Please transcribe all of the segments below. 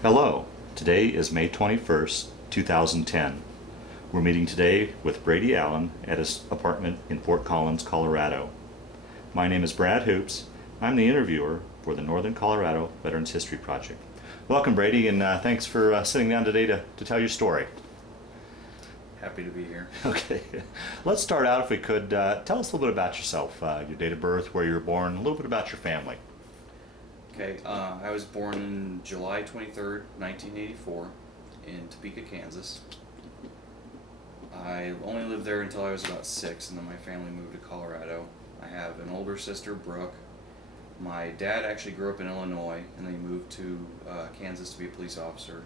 Hello, today is May 21st, 2010. We're meeting today with Brady Allen at his apartment in Fort Collins, Colorado. My name is Brad Hoops. I'm the interviewer for the Northern Colorado Veterans History Project. Welcome, Brady, and thanks for sitting down today to tell your story. Happy to be here. Okay, let's start out, if we could. Tell us a little bit about yourself, your date of birth, where you were born, a little bit about your family. Okay, I was born in July 23rd, 1984 in Topeka, Kansas. I only lived there until I was about 6, and then my family moved to Colorado. I have an older sister, Brooke. My dad actually grew up in Illinois, and then he moved to Kansas to be a police officer.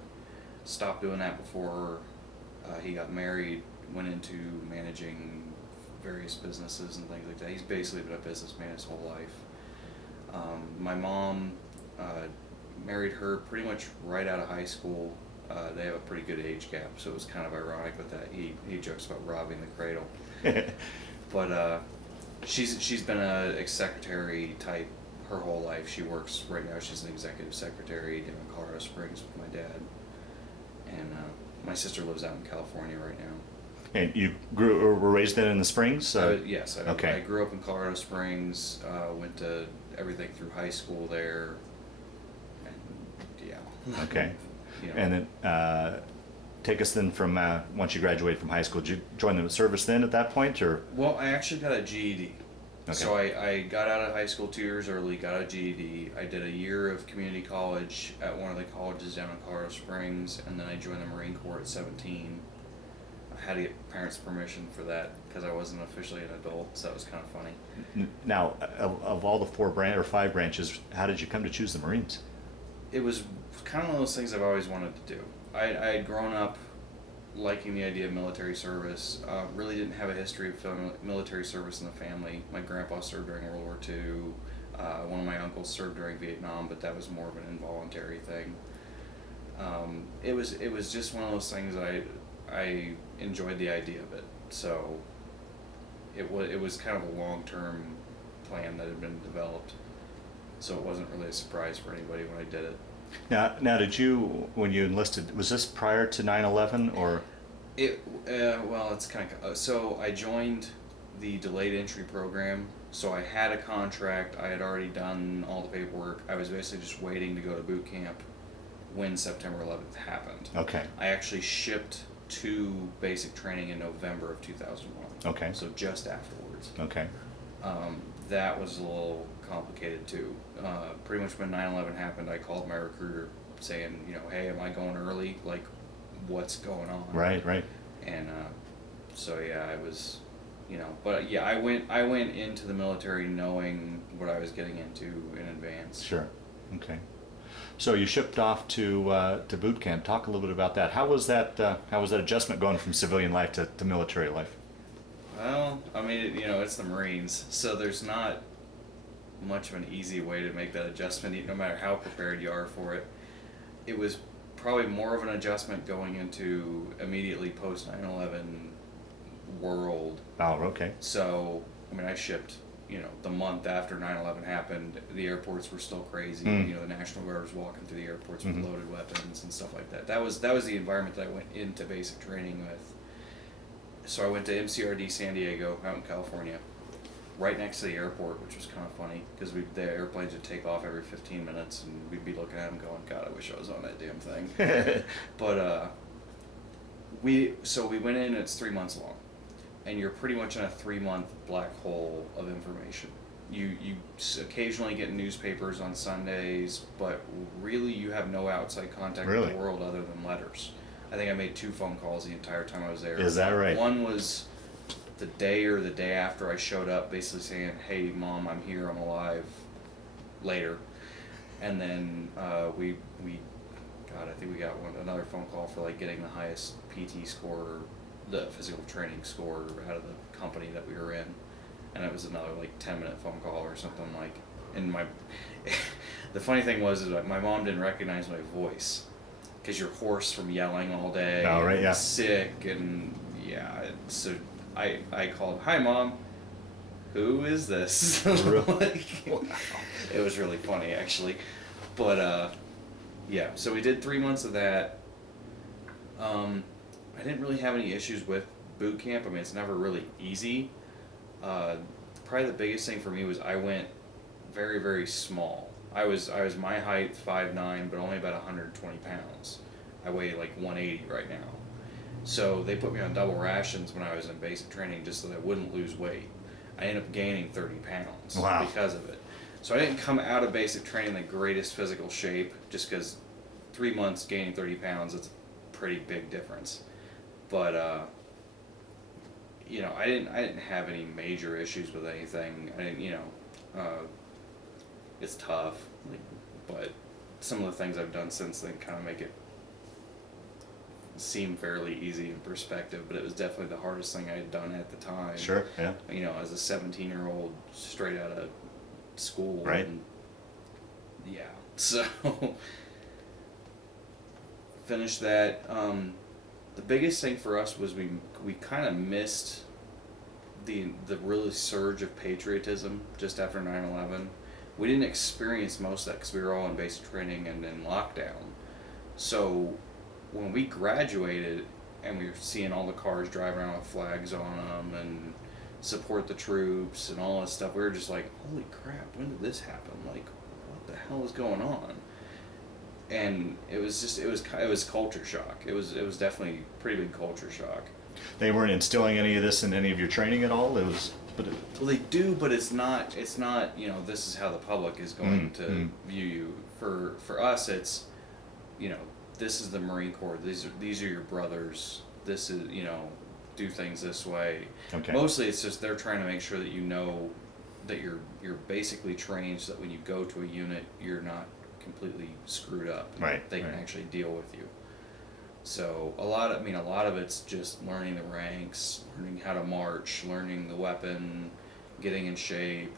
Stopped doing that before he got married, went into managing various businesses and things like that. He's basically been a businessman his whole life. My mom married her pretty much right out of high school. They have a pretty good age gap, so it was kind of ironic with that. He jokes about robbing the cradle. But she's been a secretary type her whole life. She works right now. She's an executive secretary down in Colorado Springs with my dad, and my sister lives out in California right now. And you were raised then in the Springs? Yes, Okay. I grew up in Colorado Springs. Went to everything through high school there, and yeah. Okay. You know. And then take us then from once you graduated from high school. Did you join the service then at that point, or? Well, I actually got a GED. Okay. So I got out of high school 2 years early, got a GED. I did a year of community college at one of the colleges down in Colorado Springs, and then I joined the Marine Corps at 17. I had to get parents' permission for that because I wasn't officially an adult, so that was kind of funny. Now, of all the five branches, how did you come to choose the Marines? It was kind of one of those things I've always wanted to do. I had grown up liking the idea of military service. Really didn't have a history of military service in the family. My grandpa served during World War II. One of my uncles served during Vietnam, but that was more of an involuntary thing. It was just one of those things I enjoyed the idea of it. So it was kind of a long-term plan that had been developed. So it wasn't really a surprise for anybody when I did it. Now, did you, when you enlisted, was this prior to 9/11 or? Well, it's kind of so I joined the delayed entry program. So I had a contract. I had already done all the paperwork. I was basically just waiting to go to boot camp when September 11th happened. Okay. I actually shipped to basic training in November of 2001. Okay. So just afterwards. Okay. That was a little complicated too. Pretty much when 9/11 happened, I called my recruiter saying, hey, am I going early? Like, what's going on? Right. And so yeah, I was, but yeah, I went into the military knowing what I was getting into in advance. Sure. Okay. So you shipped off to boot camp. Talk a little bit about that. How was that adjustment going from civilian life to military life? Well, I mean, it's the Marines, so there's not much of an easy way to make that adjustment, no matter how prepared you are for it. It was probably more of an adjustment going into immediately post 9/11 world. Oh, okay. So, I mean, I shipped, the month after 9/11 happened. The airports were still crazy. The National Guard was walking through the airports with loaded weapons and stuff like that. That was the environment that I went into basic training with. So I went to MCRD San Diego out in California, right next to the airport, which was kind of funny because the airplanes would take off every 15 minutes and we'd be looking at them going, God, I wish I was on that damn thing. But we went in, it's 3 months long, and you're pretty much in a 3-month black hole of information. You occasionally get newspapers on Sundays, but really you have no outside contact with the world other than letters. I think I made 2 phone calls the entire time I was there. Is that right? One was the day or the day after I showed up, basically saying, hey, Mom, I'm here, I'm alive, later. And then I think we got another phone call for like getting the highest PT score, the physical training score out of the company that we were in. And it was another like 10-minute phone call or something like, and the funny thing was that my mom didn't recognize my voice. Because you're hoarse from yelling all day, sick, and yeah. So I called, hi Mom, who is this? Really? It was really funny actually, but Yeah, so we did 3 months of that. I didn't really have any issues with boot camp. I mean, it's never really easy. Probably the biggest thing for me was I went very, very small. I was my height, 5'9", but only about 120 pounds. I weigh like 180 right now. So they put me on double rations when I was in basic training just so that I wouldn't lose weight. I ended up gaining 30 pounds Wow. because of it. So I didn't come out of basic training in the greatest physical shape just because 3 months gaining 30 pounds, it's a pretty big difference. But, I didn't have any major issues with anything. I didn't, it's tough, but some of the things I've done since then kind of make it seem fairly easy in perspective, but it was definitely the hardest thing I had done at the time. Sure, yeah. As a 17-year-old straight out of school. Right. And, yeah. So finished that. The biggest thing for us was we kind of missed the really surge of patriotism just after 9/11. We didn't experience most of that because we were all in basic training and in lockdown. So when we graduated and we were seeing all the cars driving around with flags on them and support the troops and all this stuff, we were just like, holy crap, when did this happen? Like, what the hell is going on? And it was culture shock. It was definitely a pretty big culture shock. They weren't instilling any of this in any of your training at all? Well, they do, but it's not, this is how the public is going to view you. For us, it's, this is the Marine Corps. These are your brothers. This is, do things this way. Okay. Mostly it's just they're trying to make sure that that you're basically trained so that when you go to a unit, you're not completely screwed up. Right. They can actually deal with you. So a lot of it's just learning the ranks, learning how to march, learning the weapon, getting in shape,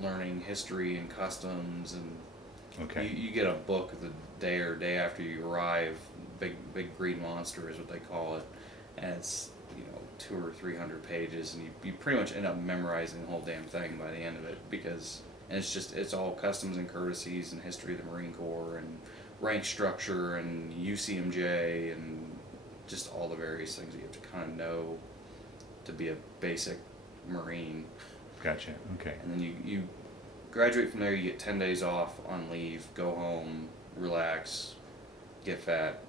learning history and customs, and Okay. you get a book the day after you arrive. Big green monster is what they call it, and it's 200 or 300 pages, and you pretty much end up memorizing the whole damn thing by the end of it and it's all customs and courtesies and history of the Marine Corps and rank structure and UCMJ and just all the various things that you have to kind of know to be a basic Marine. Gotcha. Okay. And then you graduate from there, you get 10 days off on leave, go home, relax, get fat.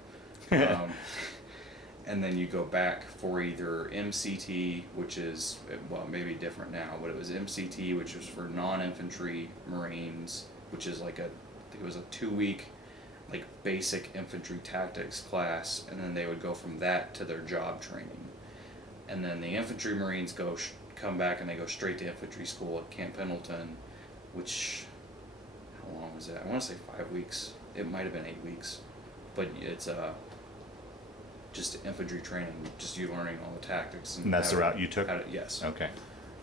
And then you go back for either MCT, which is, well, maybe different now, but it was MCT, which was for non-infantry Marines, which is I think it was a 2-week, basic infantry tactics class, and then they would go from that to their job training. And then the infantry Marines come back and they go straight to infantry school at Camp Pendleton, which, how long was that? I want to say 5 weeks. It might have been 8 weeks, but it's just infantry training, just you learning all the tactics. And that's the route you took? Yes. Okay.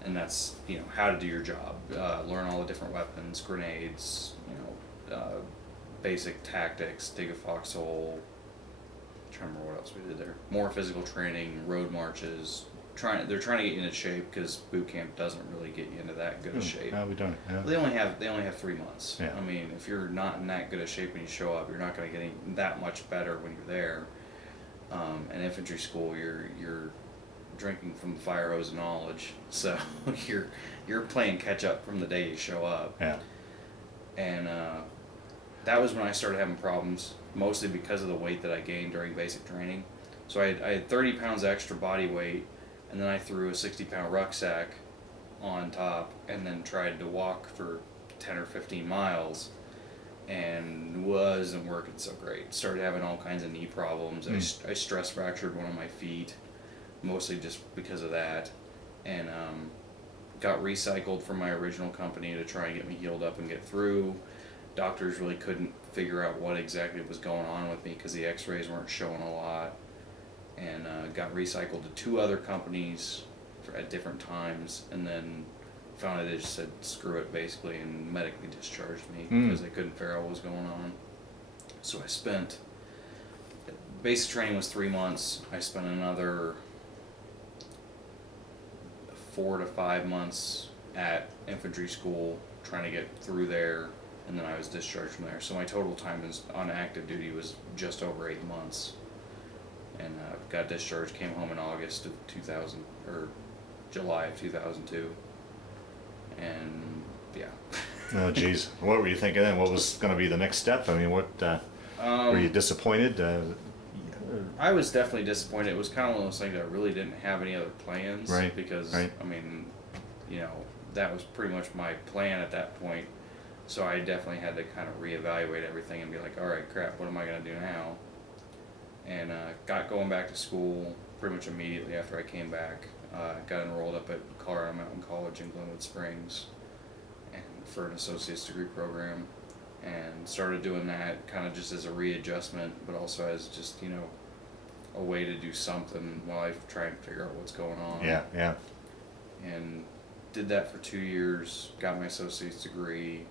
And that's, how to do your job, learn all the different weapons, grenades, basic tactics, dig a foxhole. I'm trying to remember what else we did there. More physical training, road marches. They're trying to get you into shape because boot camp doesn't really get you into that good of shape. How we done it? Yeah. They only have 3 months. Yeah. I mean, if you're not in that good of shape when you show up, you're not going to get any, that much better when you're there. And infantry school, you're drinking from the fire hose of knowledge, so you're playing catch up from the day you show up. Yeah. And that was when I started having problems, mostly because of the weight that I gained during basic training. So I had 30 pounds extra body weight, and then I threw a 60-pound rucksack on top, and then tried to walk for 10 or 15 miles. And wasn't working so great. Started having all kinds of knee problems. I stress fractured one of my feet, mostly just because of that, and got recycled from my original company to try and get me healed up and get through. Doctors really couldn't figure out what exactly was going on with me because the x-rays weren't showing a lot, and got recycled to 2 other companies at different times, and then finally they just said screw it basically and medically discharged me because they couldn't figure out what was going on. So I spent, basic training was 3 months. I spent another 4 to 5 months at infantry school trying to get through there, and then I was discharged from there. So my total time on active duty was just over 8 months, and got discharged. Came home in August of 2000 or July of 2002, and yeah. Oh, geez. What were you thinking then? What was going to be the next step? I mean, what were you disappointed? I was definitely disappointed. It was kind of one of those things I really didn't have any other plans. Right. Because, right. I mean, that was pretty much my plan at that point. So I definitely had to kind of reevaluate everything and be like, all right, crap, what am I going to do now? And got going back to school pretty much immediately after I came back. Got enrolled up at Colorado Mountain College in Glenwood Springs, and for an associate's degree program, and started doing that kind of just as a readjustment, but also as just a way to do something while I try and figure out what's going on. Yeah. And did that for 2 years, got my associate's degree,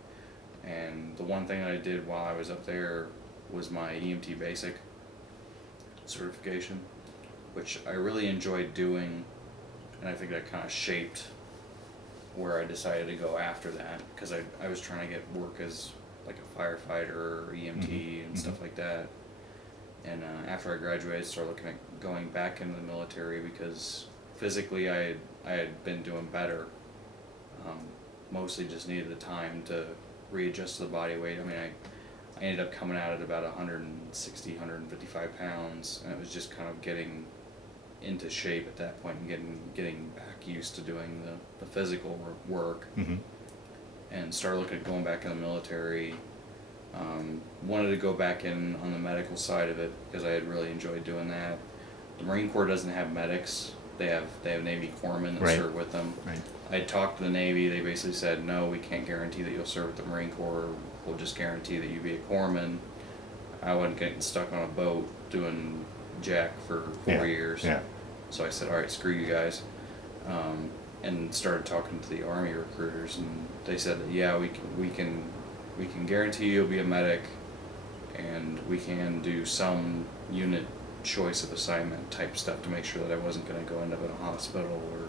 and the one thing that I did while I was up there was my EMT basic certification, which I really enjoyed doing, and I think that kind of shaped where I decided to go after that, because I was trying to get work as like a firefighter or EMT and stuff like that. And after I graduated, I started looking at going back into the military, because physically I had been doing better. Mostly just needed the time to readjust to the body weight. I mean, I ended up coming out at about 160, 155 pounds, and it was just kind of getting into shape at that point and getting back used to doing the physical work. And started looking at going back in the military. Wanted to go back in on the medical side of it, because I had really enjoyed doing that. The Marine Corps doesn't have medics. They have Navy corpsmen that serve with them. I talked to the Navy. They basically said, no, we can't guarantee that you'll serve with the Marine Corps. We'll just guarantee that you be a corpsman. I wasn't getting stuck on a boat doing jack for 4 years. So I said, all right, screw you guys. And started talking to the Army recruiters, and they said that, yeah, we can guarantee you'll be a medic, and we can do some unit choice of assignment type stuff to make sure that I wasn't going to go into a hospital or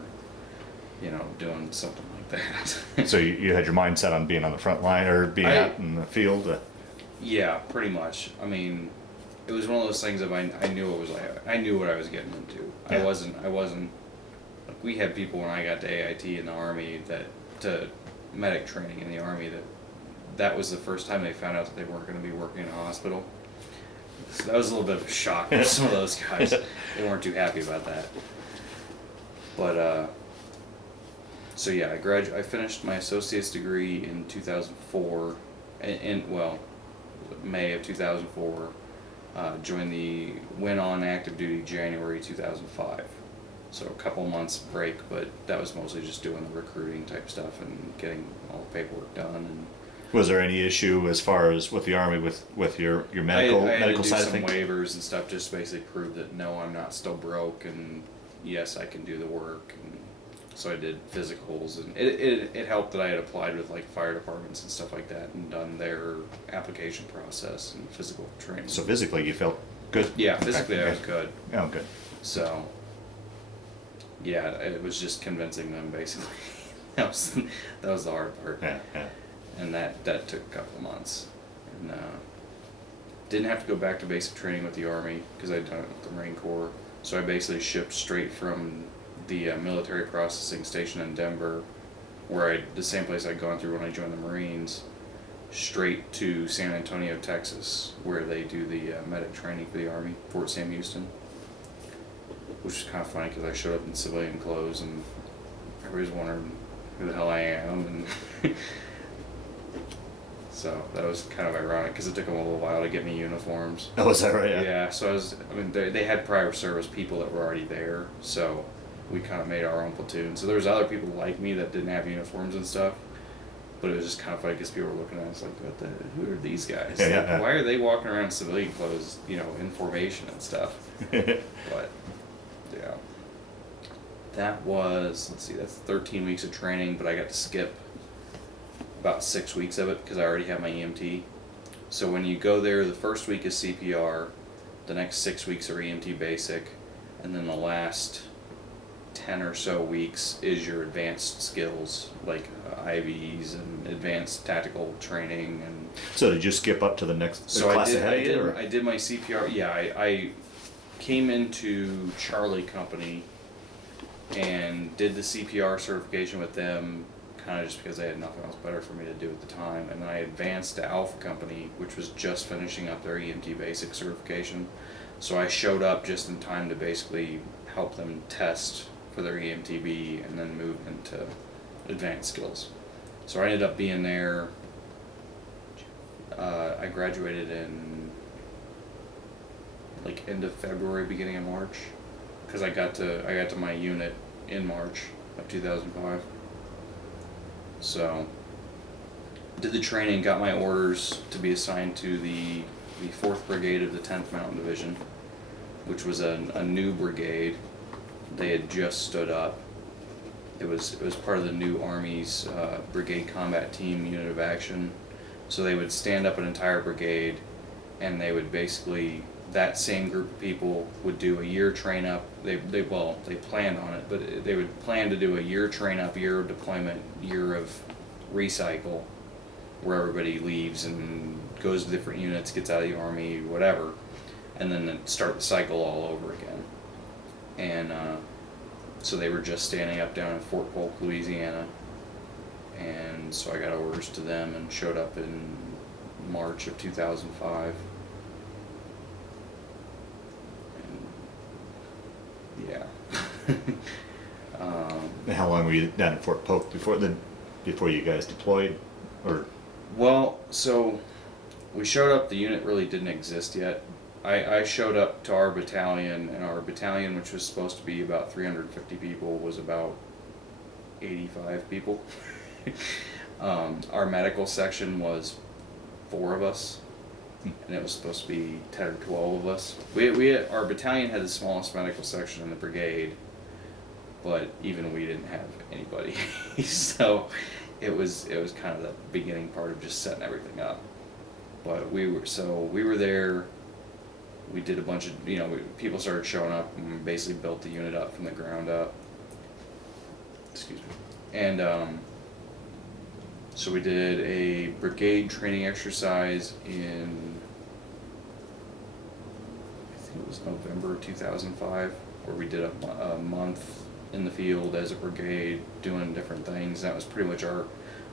doing something like that. So you had your mind set on being on the front line or being out in the field? Yeah, pretty much. I mean, it was one of those things of I knew it was like I knew what I was getting into. I wasn't like, we had people when I got to AIT in the Army to medic training in the Army that was the first time they found out that they weren't going to be working in a hospital. So that was a little bit of a shock for some of those guys. They weren't too happy about that. But so yeah, I finished my associate's degree in 2004, May of 2004. Went on active duty January 2005. So a couple months break, but that was mostly just doing the recruiting type stuff and getting all the paperwork done. And was there any issue as far as with the Army with your medical I had to do side of some things? waivers and stuff, just basically prove that no, I'm not still broke, and yes, I can do the work. And so I did physicals, and it helped that I had applied with like fire departments and stuff like that, and done their application process and physical training. So physically you felt good? Yeah, physically I was good. Oh, good. So yeah, it was just convincing them basically. that was the hard part. Yeah. And that took a couple of months, and didn't have to go back to basic training with the Army because I'd done it with the Marine Corps. So I basically shipped straight from the military processing station in Denver, the same place I'd gone through when I joined the Marines, straight to San Antonio, Texas, where they do the medic training for the Army, Fort Sam Houston. Which is kind of funny because I showed up in civilian clothes and everybody's wondering who the hell I am, and so that was kind of ironic because it took them a little while to get me uniforms. Oh, is that right? Yeah. So they had prior service people that were already there, so we kind of made our own platoon. So there was other people like me that didn't have uniforms and stuff, but it was just kind of funny because people were looking at us like, who are these guys? Why are they walking around in civilian clothes, in formation and stuff? But yeah, that was, that's 13 weeks of training, but I got to skip about 6 weeks of it because I already have my EMT. So when you go there, the first week is CPR, the next 6 weeks are EMT basic, and then the last 10 or so weeks is your advanced skills, like IVs and advanced tactical training. And So did you skip up to the next so class ahead of you? Or? I did my CPR. Yeah, I came into Charlie Company and did the CPR certification with them, kind of just because they had nothing else better for me to do at the time. And then I advanced to Alpha Company, which was just finishing up their EMT basic certification. So I showed up just in time to basically help them test for their EMTB and then move into advanced skills. So I ended up being there. I graduated in like end of February, beginning of March, because I got to my unit in March of 2005. So did the training, got my orders to be assigned to the 4th Brigade of the 10th Mountain Division, which was a new brigade. They had just stood up. It was part of the new Army's Brigade Combat Team Unit of Action. So they would stand up an entire brigade, and they would basically, that same group of people would do a year train up. They planned on it, but they would plan to do a year train up, year of deployment, year of recycle, where everybody leaves and goes to different units, gets out of the Army, whatever, and then start the cycle all over again. And so they were just standing up down in Fort Polk, Louisiana, and so I got orders to them and showed up in March of 2005. And yeah. And how long were you down at Fort Polk before you guys deployed, or? Well, so we showed up. The unit really didn't exist yet. I showed up to our battalion, and our battalion, which was supposed to be about 350 people, was about 85 people. Our medical section was 4 of us, and it was supposed to be 10 or 12 of us. Our battalion had the smallest medical section in the brigade, but even we didn't have anybody. So it was kind of the beginning part of just setting everything up. But we were there. We did a bunch of, people started showing up, and we basically built the unit up from the ground up. Excuse me. And so we did a brigade training exercise in, I think it was November 2005, where we did a month in the field as a brigade doing different things. That was pretty much our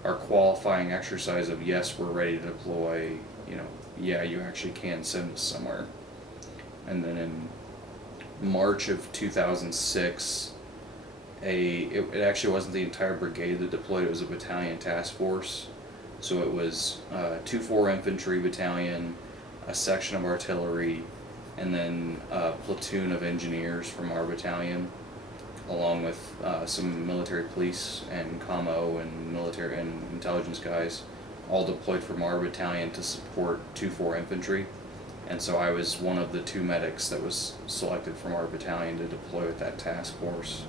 qualifying exercise of, yes, we're ready to deploy, yeah, you actually can send us somewhere. And then in March of 2006, it actually wasn't the entire brigade that deployed, it was a battalion task force. So it was 2-4 infantry battalion, a section of artillery, and then a platoon of engineers from our battalion, along with some military police and commo and military and intelligence guys, all deployed from our battalion to support 2-4 infantry. And so I was one of the 2 medics that was selected from our battalion to deploy with that task force.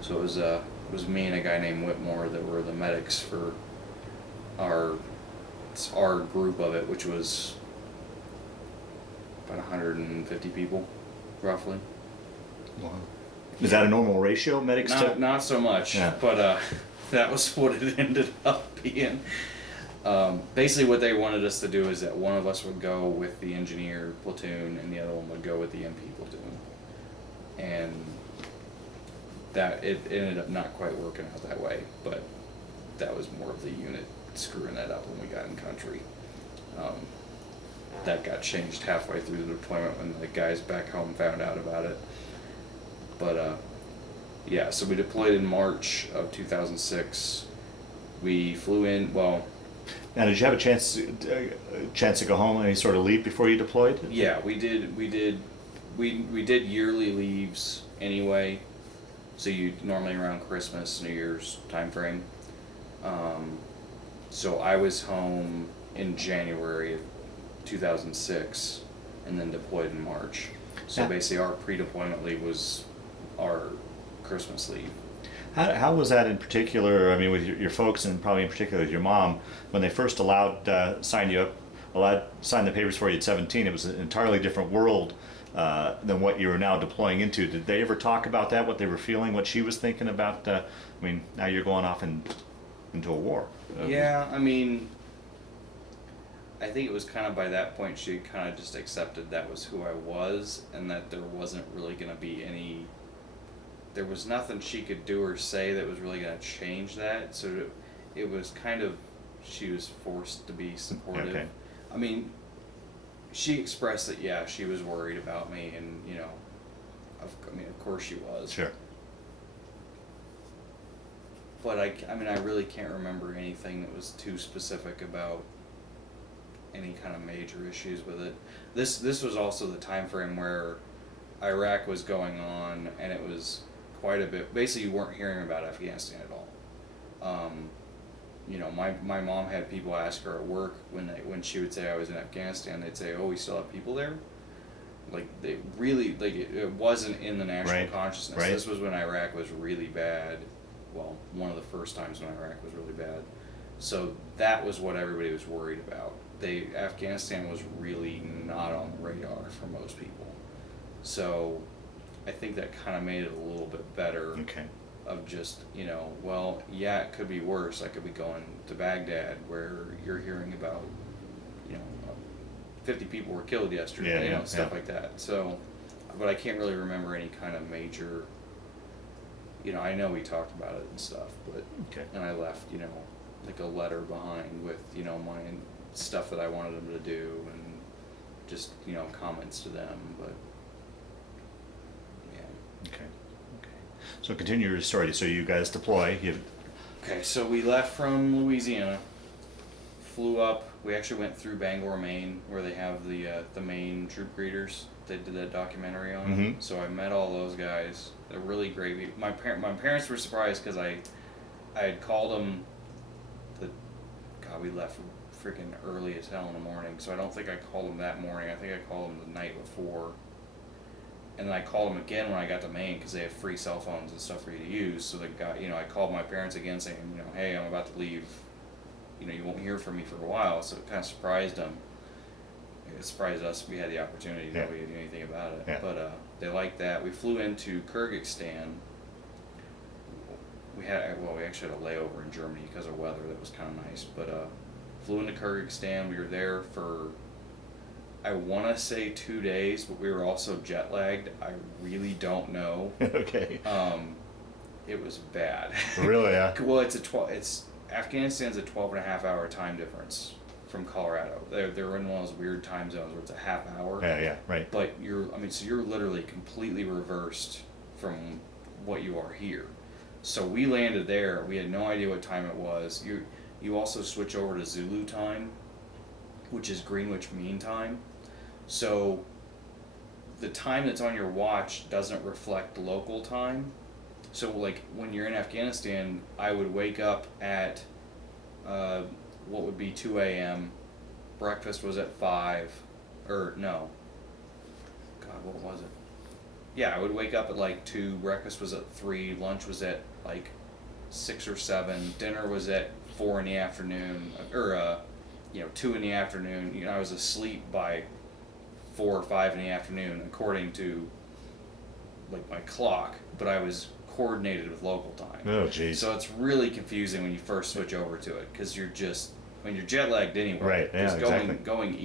So it was me and a guy named Whitmore that were the medics for our group of it, which was about 150 people, roughly. Wow. Is that a normal ratio, medics to? Not so much, yeah. But that was what it ended up being. Basically what they wanted us to do is that one of us would go with the engineer platoon and the other one would go with the MP platoon. And that it ended up not quite working out that way, but that was more of the unit screwing that up when we got in country. That got changed halfway through the deployment when the guys back home found out about it. But yeah, so we deployed in March of 2006. We flew in, well... Now, did you have a chance to go home, any sort of leave before you deployed? Yeah, we did yearly leaves anyway. So you normally around Christmas, New Year's time frame. So I was home in January of 2006 and then deployed in March. So basically our pre-deployment leave was our Christmas leave. How was that in particular? I mean, with your folks, and probably in particular with your mom, when they first signed the papers for you at 17, it was an entirely different world than what you are now deploying into. Did they ever talk about that? What they were feeling? What she was thinking about? I mean, now you're going off into a war. Yeah, I mean, I think it was kind of by that point she kind of just accepted that was who I was, and that there wasn't really going to be any. There was nothing she could do or say that was really going to change that. So it was kind of, she was forced to be supportive. Okay. I mean, she expressed that, yeah, she was worried about me, and, you know, of course she was. Sure. But I mean, I really can't remember anything that was too specific about any kind of major issues with it. This was also the time frame where Iraq was going on, and it was quite a bit. Basically, you weren't hearing about Afghanistan at all. You know, my mom had people ask her at work when she would say I was in Afghanistan. They'd say, "Oh, we still have people there." Like they really it wasn't in the national consciousness. Right. This was when Iraq was really bad. Well, one of the first times when Iraq was really bad. So that was what everybody was worried about. Afghanistan was really not on the radar for most people. So I think that kind of made it a little bit better. Okay. Of just, you know, well, yeah, it could be worse. I could be going to Baghdad where you're hearing about, you know, 50 people were killed yesterday, you know, stuff like that. So, but I can't really remember any kind of major, you know, I know we talked about it and stuff, but, Okay. and I left, you know, like a letter behind with, you know, my stuff that I wanted them to do and just, you know, comments to them, but, yeah. Okay. So continue your story. So you guys deploy. Okay, so we left from Louisiana, flew up. We actually went through Bangor, Maine, where they have the Maine troop greeters. They did that documentary on. Mm-hmm. So I met all those guys. They're really great people. My parents were surprised because I had called them. God, we left freaking early as hell in the morning. So I don't think I called them that morning. I think I called them the night before. And then I called them again when I got to Maine because they have free cell phones and stuff for you to use. So the guy, you know, I called my parents again saying, you know, hey, I'm about to leave. You know, you won't hear from me for a while. So it kind of surprised them. It surprised us. We had the opportunity. Nobody knew anything about it. Yeah. But they liked that. We flew into Kyrgyzstan. We actually had a layover in Germany because of weather. That was kind of nice. But flew into Kyrgyzstan. We were there for, I want to say 2 days, but we were also jet lagged. I really don't know. Okay. It was bad. Really? Yeah. Well, Afghanistan's a 12.5-hour time difference from Colorado. They're in one of those weird time zones where it's a half hour. Yeah. Right. But so you're literally completely reversed from what you are here. So we landed there. We had no idea what time it was. You also switch over to Zulu time, which is Greenwich Mean Time. So the time that's on your watch doesn't reflect local time. So like when you're in Afghanistan, I would wake up at what would be 2 a.m. Breakfast was at 5, or no. God, what was it? Yeah, I would wake up at like 2, breakfast was at 3, lunch was at like 6 or 7, dinner was at 4 in the afternoon, or 2 in the afternoon. You know, I was asleep by 4 or 5 in the afternoon according to like my clock, but I was coordinated with local time. Oh, geez. So it's really confusing when you first switch over to it because when you're jet lagged anyway. Right. Yeah. Exactly. Going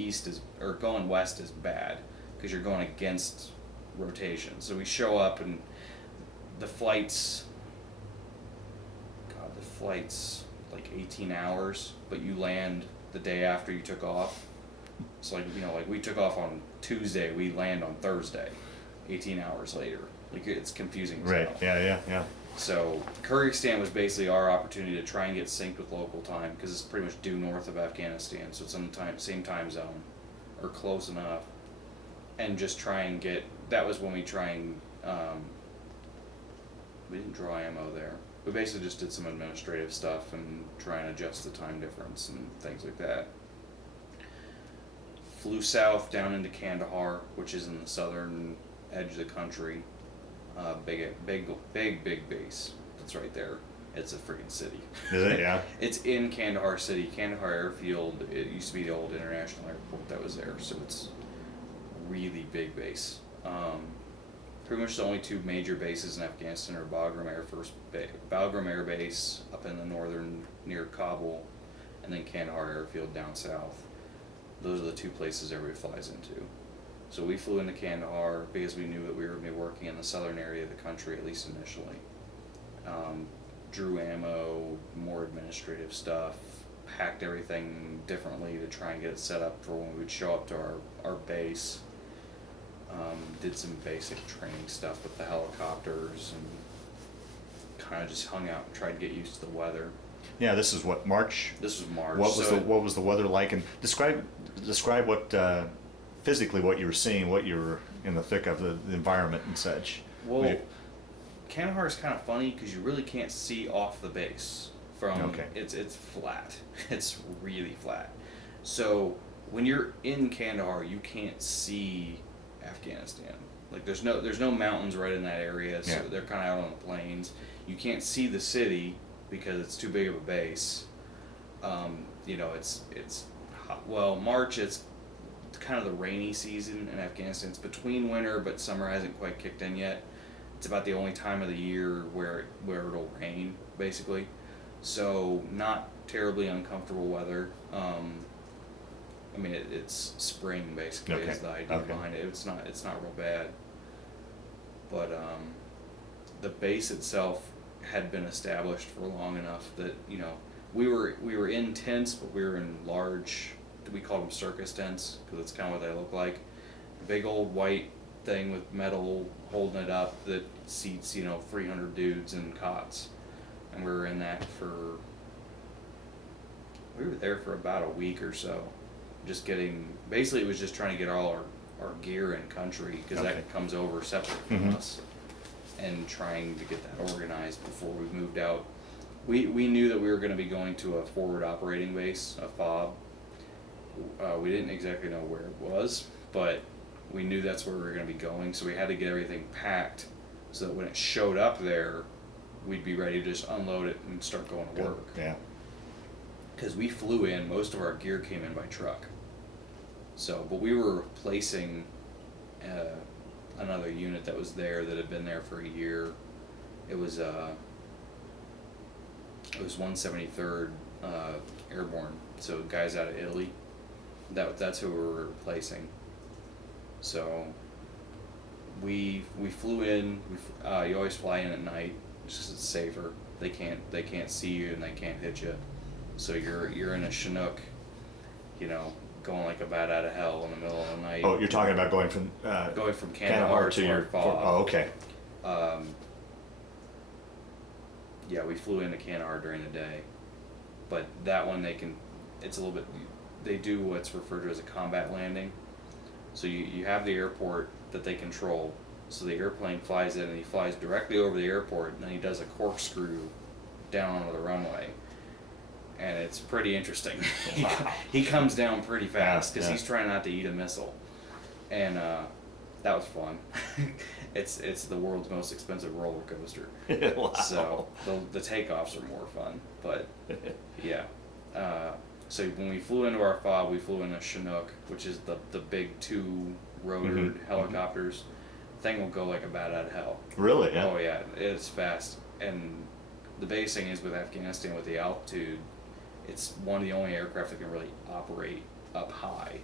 going west is bad because you're going against rotation. So we show up and the flight's like 18 hours, but you land the day after you took off. So like we took off on Tuesday, we land on Thursday, 18 hours later. Like it's confusing as Right. hell. Yeah. So Kyrgyzstan was basically our opportunity to try and get synced with local time because it's pretty much due north of Afghanistan, so it's in the same time zone, or close enough, and just try and get. That was when we we didn't draw ammo there. We basically just did some administrative stuff and try and adjust the time difference and things like that. Flew south down into Kandahar, which is in the southern edge of the country. Big base. That's right there. It's a freaking city. Is it? Yeah. It's in Kandahar City. Kandahar Airfield, it used to be the old international airport that was there, so it's a really big base. Pretty much the only two major bases in Afghanistan are Bagram Air Base up in the northern near Kabul, and then Kandahar Airfield down south. Those are the two places everybody flies into. So we flew into Kandahar because we knew that we were going to be working in the southern area of the country, at least initially. Drew ammo, more administrative stuff, packed everything differently to try and get it set up for when we would show up to our base. Did some basic training stuff with the helicopters and kind of just hung out and tried to get used to the weather. Yeah, this is what, March? This was March. What was the weather like? And describe what physically what you were seeing, what you were in the thick of, the environment and such. Well, Kandahar is kind of funny because you really can't see off the base from it's flat. It's really flat. So when you're in Kandahar, you can't see Afghanistan. Like there's no mountains right in that area, so they're kind of out on the plains. You can't see the city because it's too big of a base. It's hot. Well, March, it's kind of the rainy season in Afghanistan. It's between winter, but summer hasn't quite kicked in yet. It's about the only time of the year where it'll rain, basically. So not terribly uncomfortable weather. It's spring basically is the idea behind it. It's not real bad. But the base itself had been established for long enough that we were in tents, but we were in large. We called them circus tents because that's kind of what they look like. Big old white thing with metal holding it up that seats 300 dudes in cots, and we were in that we were there for about a week or so, basically it was just trying to get all our gear in country because that comes over separate from us, and trying to get that organized before we moved out. We knew that we were going to be going to a forward operating base, a FOB. We didn't exactly know where it was, but we knew that's where we were going to be going, so we had to get everything packed so that when it showed up there, we'd be ready to just unload it and start going to work. Yeah. Because we flew in, most of our gear came in by truck. But we were replacing another unit that was there that had been there for a year. It was 173rd Airborne, so guys out of Italy. That's who we were replacing. So we flew in. You always fly in at night, just 'cause it's safer. They can't see you and they can't hit you. So you're in a Chinook, going like a bat out of hell in the middle of the night. Oh, you're talking about going from Kandahar to your FOB. Oh, okay. Yeah, we flew into Kandahar during the day, but that one it's a little bit. They do what's referred to as a combat landing. So you have the airport that they control. So the airplane flies in and he flies directly over the airport, and then he does a corkscrew down onto the runway. And it's pretty interesting. Wow. He comes down pretty fast because he's trying not to eat a missile. And that was fun. It's the world's most expensive roller coaster. Wow. So the takeoffs are more fun. But yeah. So when we flew into our FOB, we flew in a Chinook, which is the big two-rotored helicopters. Thing will go like a bat out of hell. Really? Yeah. Oh yeah, it's fast. And the basing is with Afghanistan with the altitude. It's one of the only aircraft that can really operate up high.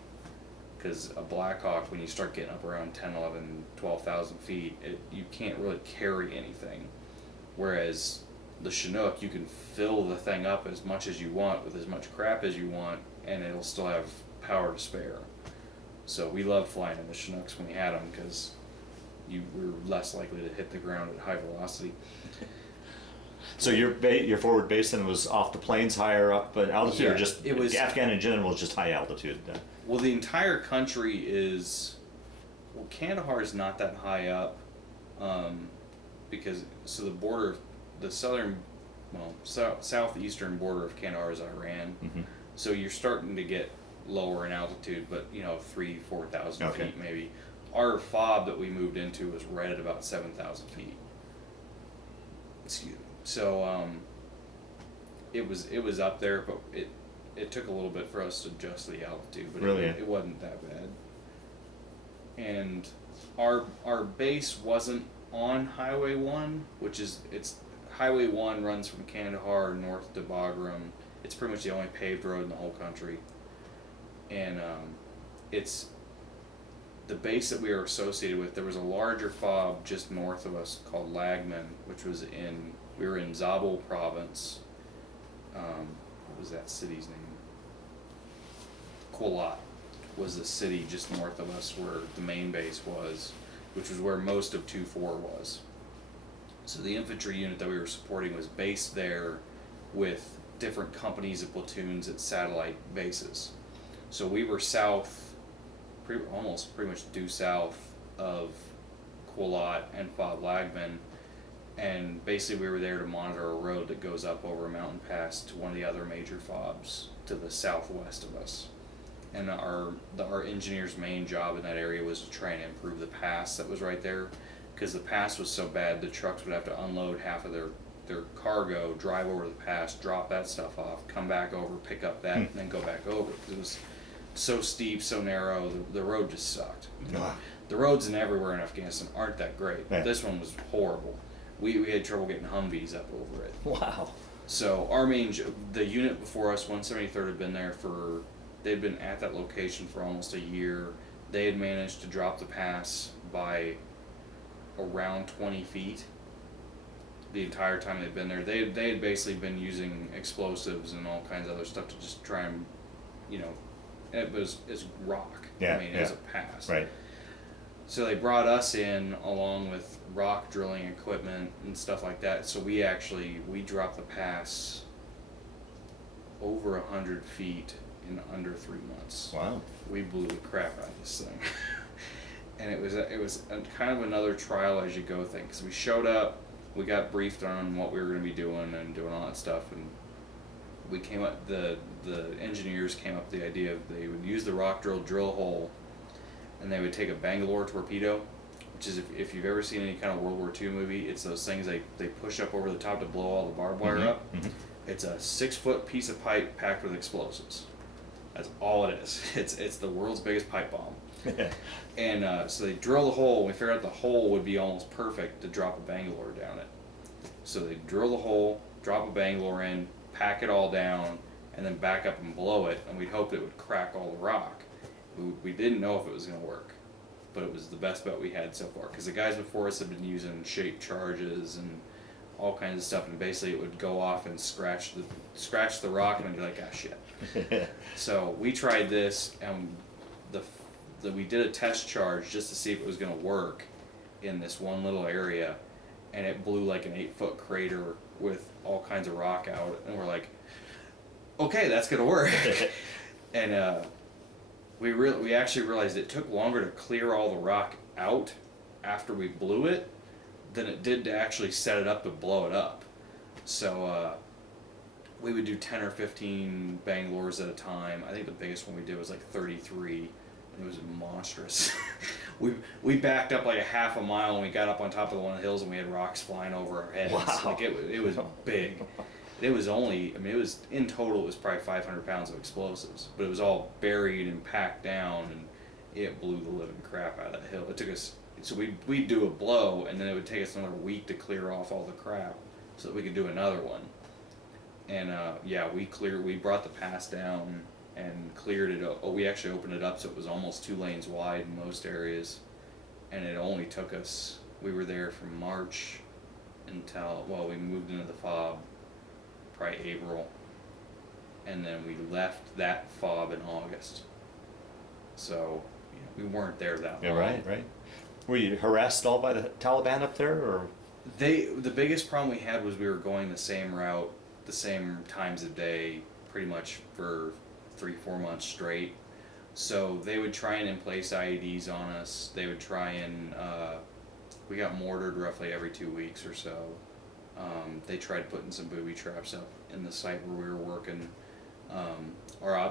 Because a Black Hawk, when you start getting up around 10, 11, 12,000 feet, you can't really carry anything. Whereas the Chinook, you can fill the thing up as much as you want with as much crap as you want, and it'll still have power to spare. So we loved flying in the Chinooks when we had them because you were less likely to hit the ground at high velocity. So your forward base then was off the plains higher up, but altitude, or just it was, Afghan in general is just high altitude? Well, the entire country is. Well, Kandahar is not that high up, because the southeastern border of Kandahar is Iran. Mm-hmm. So you're starting to get lower in altitude, but 3,000-4,000 feet maybe. Our FOB that we moved into was right at about 7,000 feet. Excuse me. So it was up there, but it took a little bit for us to adjust the altitude, but really? it wasn't that bad. and our base wasn't on Highway 1, which is Highway 1 runs from Kandahar north to Bagram. It's pretty much the only paved road in the whole country, and it's the base that we are associated with. There was a larger FOB just north of us called Lagman, which was we were in Zabul province. What was that city's name? Colo was the city just north of us where the main base was, which was where most of 2-4 was. So the infantry unit that we were supporting was based there with different companies and platoons at satellite bases. So we were almost pretty much due south of Quolat and FOB Lagman, and basically we were there to monitor a road that goes up over a mountain pass to one of the other major FOBs to the southwest of us. And our engineer's main job in that area was to try and improve the pass that was right there, because the pass was so bad the trucks would have to unload half of their cargo, drive over the pass, drop that stuff off, come back over, pick up that, and then go back over. It was so steep, so narrow, the road just sucked. The roads everywhere in Afghanistan aren't that great. Yeah. This one was horrible. We had trouble getting Humvees up over it. Wow. So the unit before us, 173rd, had been there they'd been at that location for almost a year. They had managed to drop the pass by around 20 feet the entire time they'd been there. They had basically been using explosives and all kinds of other stuff to just try and, it's rock. Yeah, it was a pass. Right. So they brought us in along with rock drilling equipment and stuff like that. So we dropped the pass over 100 feet in under 3 months. Wow. We blew the crap out of this thing. And it was kind of another trial as you go thing, because we showed up, we got briefed on what we were going to be doing and doing all that stuff, and we came up, the engineers came up with the idea of they would use the rock drill a hole, and they would take a Bangalore torpedo, which is, if you've ever seen any kind of World War II movie, it's those things they push up over the top to blow all the barbed wire up. Mm-hmm. It's a 6-foot piece of pipe packed with explosives. That's all it is. It's the world's biggest pipe bomb. And so they drill the hole. We figured out the hole would be almost perfect to drop a Bangalore down it. So they drill the hole, drop a Bangalore in, pack it all down, and then back up and blow it. And we'd hoped it would crack all the rock. We didn't know if it was going to work, but it was the best bet we had so far, because the guys before us had been using shaped charges and all kinds of stuff, and basically it would go off and scratch the rock, and I'd be like, ah, shit. So we tried this, and we did a test charge just to see if it was going to work in this one little area, and it blew like an 8-foot crater with all kinds of rock out, and we're like, okay, that's going to work. And we actually realized it took longer to clear all the rock out after we blew it than it did to actually set it up to blow it up. So we would do 10 or 15 Bangalores at a time. I think the biggest one we did was like 33, and it was monstrous. we backed up like a half a mile, and we got up on top of one of the hills, and we had rocks flying over our heads. Wow. Like it was big. It was only, it was, in total, it was probably 500 pounds of explosives, but it was all buried and packed down, and it blew the living crap out of that hill. It took us, so we'd do a blow, and then it would take us another week to clear off all the crap so that we could do another one. And we brought the pass down and cleared it. We actually opened it up so it was almost 2 lanes wide in most areas, and it only took us, we were there from March until, we moved into the FOB probably April, and then we left that FOB in August. So we weren't there that long. Yeah, right. Were you harassed all by the Taliban up there, or? The biggest problem we had was we were going the same route, the same times of day, pretty much for 3-4 months straight. So they would try and place IEDs on us. They would try and we got mortared roughly every 2 weeks or so. They tried putting some booby traps up in the site where we were working.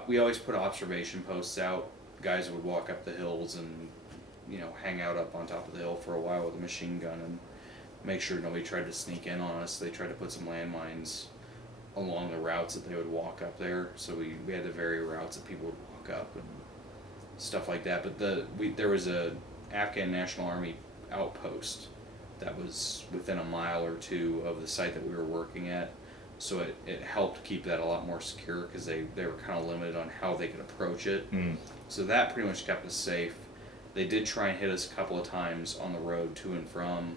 We always put observation posts out. Guys would walk up the hills and hang out up on top of the hill for a while with a machine gun and make sure nobody tried to sneak in on us. They tried to put some landmines along the routes that they would walk up there. So we had to vary routes that people would walk up and stuff like that. But there was a Afghan National Army outpost that was within a mile or two of the site that we were working at. So it helped keep that a lot more secure because they were kind of limited on how they could approach it. So that pretty much kept us safe. They did try and hit us a couple of times on the road to and from.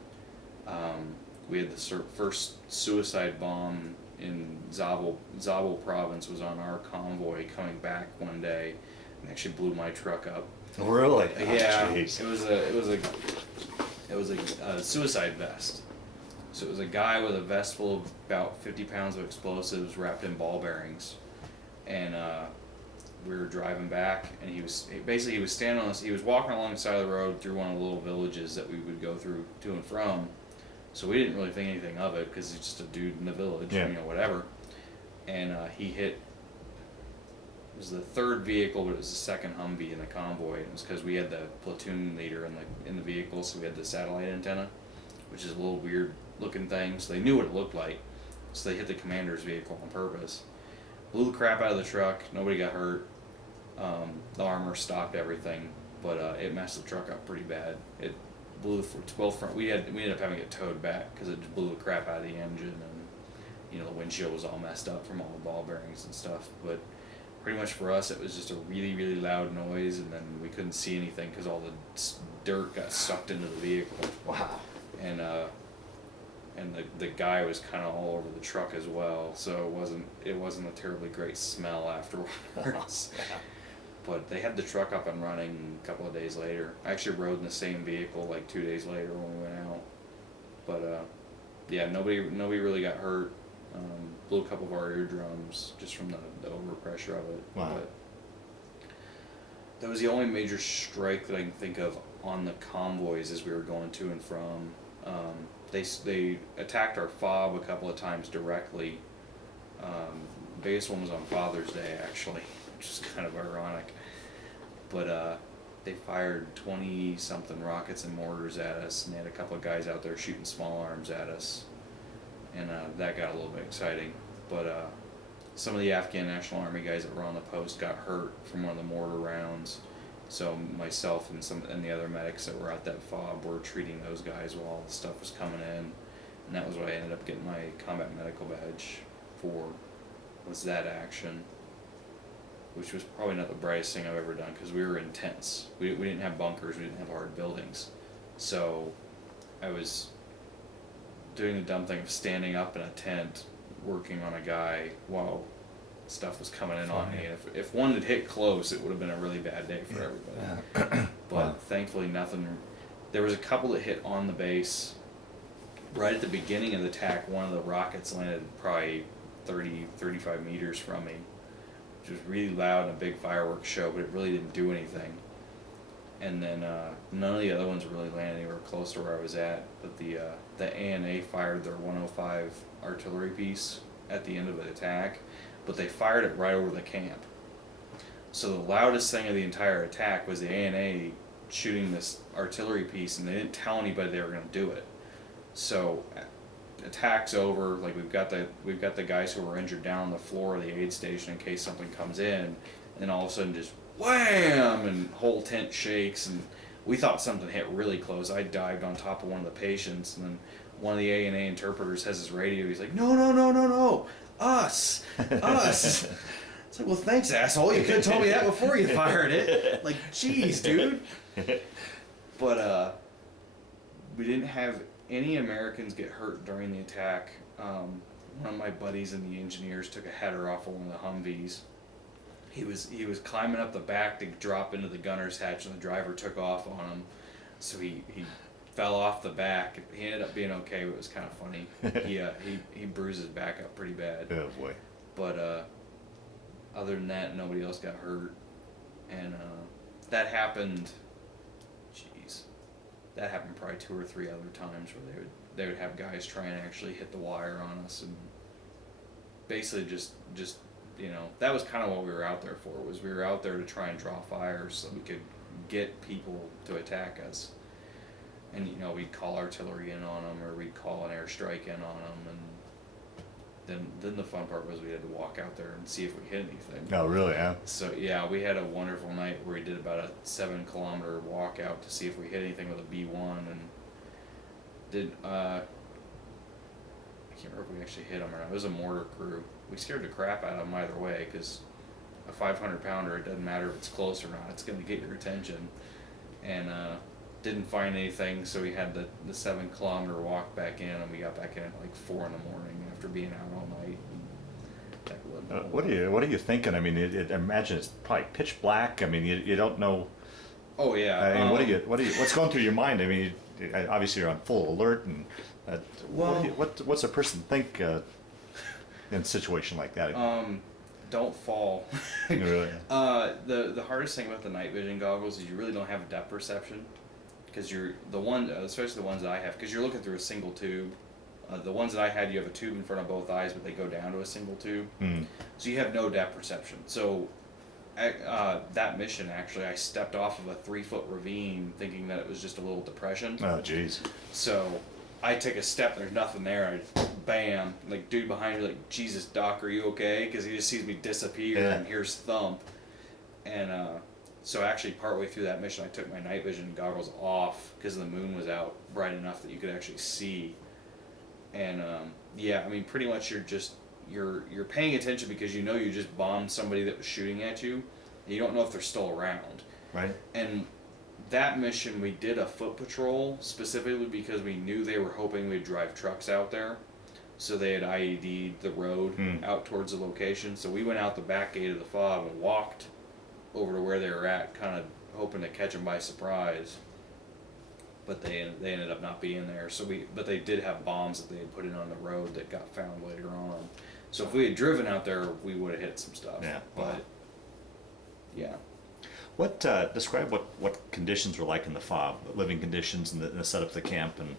We had the first suicide bomb in Zabul province was on our convoy coming back one day, and actually blew my truck up. Really? Yeah, Oh, it was a suicide vest. So it was a guy with a vest full of about 50 pounds of explosives wrapped in ball bearings, and we were driving back, and he was standing on this. He was walking along the side of the road through one of the little villages that we would go through to and from. So we didn't really think anything of it because he's just a dude in the village, whatever. And he hit. It was the third vehicle, but it was the second Humvee in the convoy. And it was because we had the platoon leader in the vehicle, so we had the satellite antenna, which is a little weird looking thing. So they knew what it looked like, so they hit the commander's vehicle on purpose. Blew the crap out of the truck. Nobody got hurt. The armor stopped everything, but it messed the truck up pretty bad. It blew both front. We ended up having it towed back because it just blew the crap out of the engine, and the windshield was all messed up from all the ball bearings and stuff. But pretty much for us, it was just a really, really loud noise, and then we couldn't see anything because all the dirt got sucked into the vehicle. Wow. And the guy was kind of all over the truck as well, so it wasn't a terribly great smell afterwards. But they had the truck up and running a couple of days later. I actually rode in the same vehicle like 2 days later when we went out. But yeah, nobody really got hurt. Blew a couple of our eardrums just from the overpressure of it. Wow. But that was the only major strike that I can think of on the convoys as we were going to and from. They attacked our fob a couple of times directly. Biggest one was on Father's Day, actually, which is kind of ironic. But they fired 20-something rockets and mortars at us, and they had a couple of guys out there shooting small arms at us. And that got a little bit exciting. But some of the Afghan National Army guys that were on the post got hurt from one of the mortar rounds. So myself and the other medics that were at that fob were treating those guys while all the stuff was coming in. And that was what I ended up getting my combat medical badge for, was that action. Which was probably not the brightest thing I've ever done because we were in tents. We didn't have bunkers, we didn't have hard buildings. So I was doing the dumb thing of standing up in a tent working on a guy while stuff was coming in on me. And if one had hit close, it would have been a really bad day for everybody. But thankfully nothing. There was a couple that hit on the base. Right at the beginning of the attack, one of the rockets landed probably 30-35 meters from me, which was really loud and a big fireworks show, but it really didn't do anything. And then none of the other ones really landed anywhere close to where I was at, but the ANA fired their 105 artillery piece at the end of the attack, but they fired it right over the camp. So the loudest thing of the entire attack was the ANA shooting this artillery piece, and they didn't tell anybody they were going to do it. So attack's over, like we've got the guys who were injured down on the floor of the aid station in case something comes in, and then all of a sudden just wham, and whole tent shakes, and we thought something hit really close. I dived on top of one of the patients, and then one of the ANA interpreters has his radio. He's like, no, us. It's like, well, thanks, asshole. You could have told me that before you fired it. Like, jeez, dude. But we didn't have any Americans get hurt during the attack. One of my buddies in the engineers took a header off of one of the Humvees. He was climbing up the back to drop into the gunner's hatch, and the driver took off on him. So he fell off the back. He ended up being okay, but it was kind of funny. He bruised his back up pretty bad. Oh boy. But other than that, nobody else got hurt. And that happened. Jeez, that happened probably 2 or 3 other times where they would have guys try and actually hit the wire on us, and basically just that was kind of what we were out there for. Was we were out there to try and draw fire so we could get people to attack us. And we'd call artillery in on them, or we'd call an airstrike in on them, and then the fun part was we had to walk out there and see if we hit anything. Oh, really? Yeah. So yeah, we had a wonderful night where we did about a 7 kilometer walk out to see if we hit anything with a B1, and did I can't remember if we actually hit them or not. It was a mortar crew. We scared the crap out of them either way, because a 500-pounder, it doesn't matter if it's close or not, it's going to get your attention. And didn't find anything, so we had the 7 kilometer walk back in, and we got back in at like 4 in the morning after being out all night. What are you thinking? I mean, I imagine it's probably pitch black. I mean, you don't know. Oh yeah. I mean, what's going through your mind? I mean, obviously you're on full alert, and what's a person think in a situation like that? Don't fall. Really? The hardest thing about the night vision goggles is you really don't have depth perception, because especially the ones that I have, because you're looking through a single tube. The ones that I had, you have a tube in front of both eyes, but they go down to a single tube, so you have no depth perception. So that mission, actually, I stepped off of a 3-foot ravine thinking that it was just a little depression. Oh, jeez. So I take a step, and there's nothing there. Bam, like, dude behind me, like, Jesus, Doc, are you okay? Because he just sees me disappear, and here's thump. And so actually, partway through that mission, I took my night vision goggles off because the moon was out bright enough that you could actually see. And yeah, I mean, pretty much you're paying attention because you know you just bombed somebody that was shooting at you, and you don't know if they're still around. Right. And that mission, we did a foot patrol specifically because we knew they were hoping we'd drive trucks out there. So they had IED'd the road out towards the location. So we went out the back gate of the fob and walked over to where they were at, kind of hoping to catch them by surprise. But they ended up not being there. But they did have bombs that they had put in on the road that got found later on. So if we had driven out there, we would have hit some stuff. Yeah. But yeah. What describe what conditions were like in the fob, living conditions, and the setup of the camp, and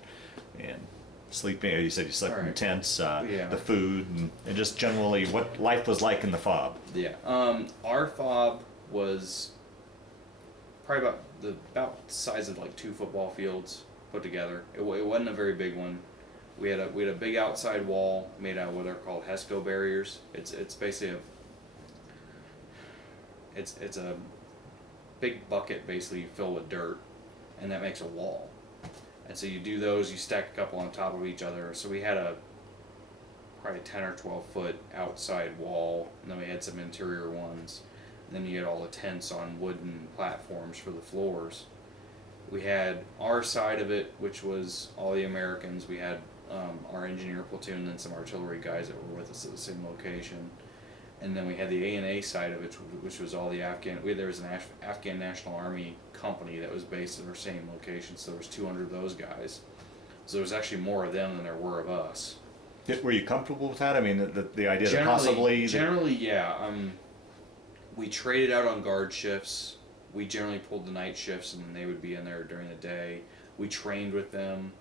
sleeping. You said you slept in tents. The food, and just generally what life was like in the fob. Yeah. Our fob was probably about the size of like 2 football fields put together. It wasn't a very big one. We had a big outside wall made out of what are called HESCO barriers. It's basically it's a big bucket basically filled with dirt, and that makes a wall. And so you do those, you stack a couple on top of each other. So we had probably a 10 or 12 foot outside wall, and then we had some interior ones. And then you had all the tents on wooden platforms for the floors. We had our side of it, which was all the Americans. We had our engineer platoon and then some artillery guys that were with us at the same location. And then we had the A&A side of it, which was all the Afghan. There was an Afghan National Army company that was based at our same location, so there was 200 of those guys. So there was actually more of them than there were of us. Were you comfortable with that? I mean, the idea that possibly... Generally, yeah. We traded out on guard shifts. We generally pulled the night shifts, and they would be in there during the day. We trained with them.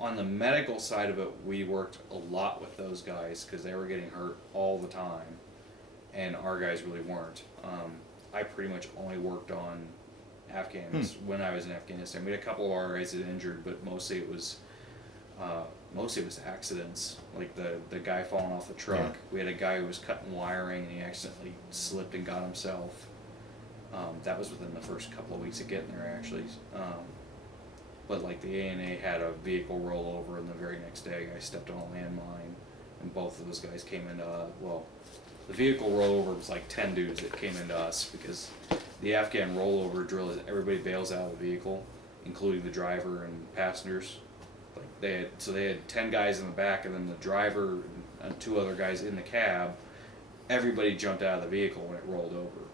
On the medical side of it, we worked a lot with those guys because they were getting hurt all the time, and our guys really weren't. I pretty much only worked on Afghans when I was in Afghanistan. We had a couple of our guys that injured, but mostly it was accidents, like the guy falling off the truck. Yeah. We had a guy who was cutting wiring, and he accidentally slipped and got himself. That was within the first couple of weeks of getting there, actually. But like the A&A had a vehicle rollover, and the very next day a guy stepped on a landmine, and both of those guys came into, the vehicle rollover was like 10 dudes that came into us, because the Afghan rollover drill is everybody bails out of the vehicle, including the driver and passengers. Like they had 10 guys in the back, and then the driver and 2 other guys in the cab. Everybody jumped out of the vehicle when it rolled over.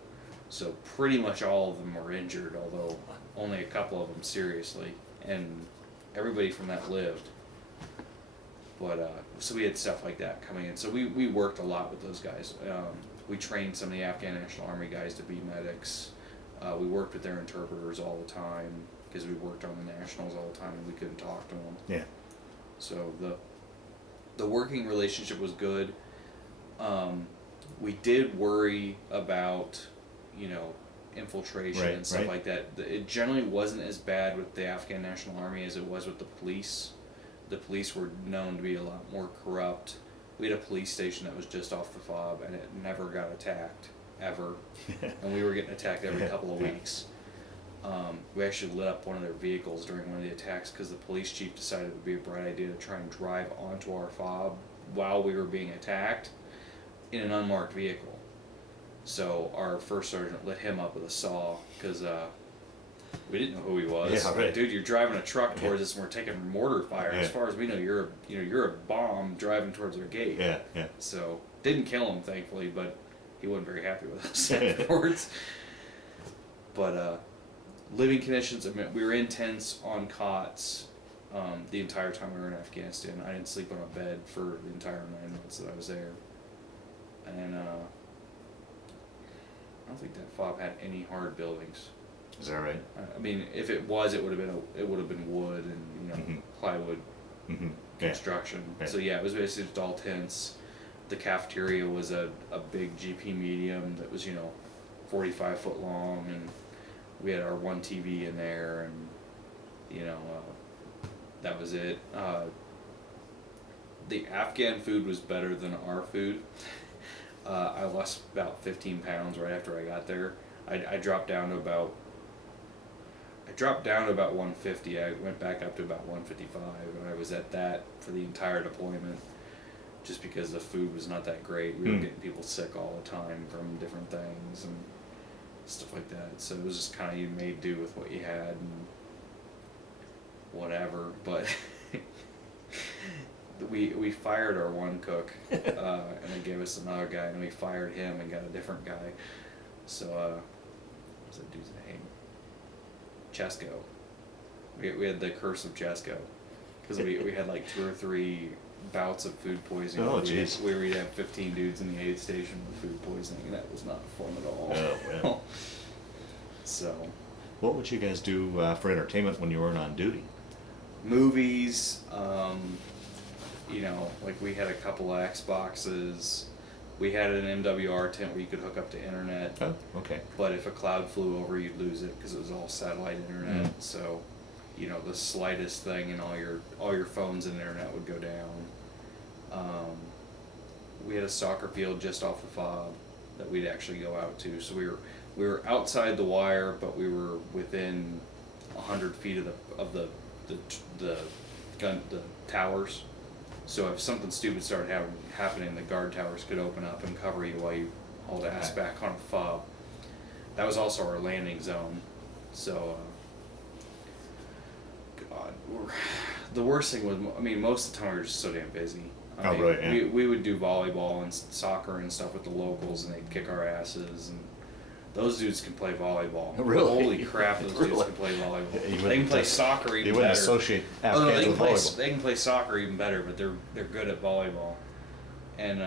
So pretty much all of them were injured, although only a couple of them seriously. And everybody from that lived. But so we had stuff like that coming in. So we worked a lot with those guys. We trained some of the Afghan National Army guys to be medics. We worked with their interpreters all the time because we worked on the nationals all the time, and we couldn't talk to them. Yeah. So the working relationship was good. We did worry about, infiltration and stuff like that. It generally wasn't as bad with the Afghan National Army as it was with the police. The police were known to be a lot more corrupt. we had a police station that was just off the fob, and it never got attacked ever, and we were getting attacked every couple of weeks. We actually lit up one of their vehicles during one of the attacks because the police chief decided it would be a bright idea to try and drive onto our fob while we were being attacked in an unmarked vehicle. So our first sergeant lit him up with a saw because we didn't know who he was. Yeah, right. Dude, you're driving a truck towards us and we're taking mortar fire. Yeah. As far as we know, you're a bomb driving towards our gate. Yeah, yeah. So didn't kill him, thankfully, but he wasn't very happy with us afterwards. But living conditions, I mean, we were in tents on cots the entire time we were in Afghanistan. I didn't sleep on a bed for the entire 9 months that I was there. And I don't think that fob had any hard buildings. Is that right? I mean, if it was, it would have been wood and plywood construction. Yeah. So yeah, it was basically just all tents. The cafeteria was a big GP medium that was 45 foot long, and we had our one TV in there, and that was it. The Afghan food was better than our food. I lost about 15 pounds right after I got there. I dropped down to about 150. I went back up to about 155, and I was at that for the entire deployment, just because the food was not that great. We were getting people sick all the time from different things and stuff like that. So it was just kind of, you made do with what you had and whatever. But we fired our one cook, and they gave us another guy, and we fired him and got a different guy. So what's that dude's name? Chesko. We had the curse of Chesko, because we had like 2 or 3 bouts of food poisoning. Oh, jeez. We'd have 15 dudes in the aid station with food poisoning, and that was not fun at all. Oh, well. So. What would you guys do for entertainment when you weren't on duty? Movies, like we had a couple of Xboxes. We had an MWR tent where you could hook up to internet. Oh, okay. But if a cloud flew over, you'd lose it because it was all satellite internet. So, the slightest thing and all your phones and internet would go down. We had a soccer field just off the fob that we'd actually go out to. So we were outside the wire, but we were within 100 feet of the towers. So if something stupid started happening, the guard towers could open up and cover you while you hauled ass back on the fob. That was also our landing zone. So, the worst thing was, most of the time we were just so damn busy. Right, yeah. We would do volleyball and soccer and stuff with the locals, and they'd kick our asses, and those dudes can play volleyball. Really? Holy crap, those dudes can play volleyball. Yeah, they can play soccer even better. You wouldn't associate Afghans with volleyball. They can play soccer even better, but they're good at volleyball. And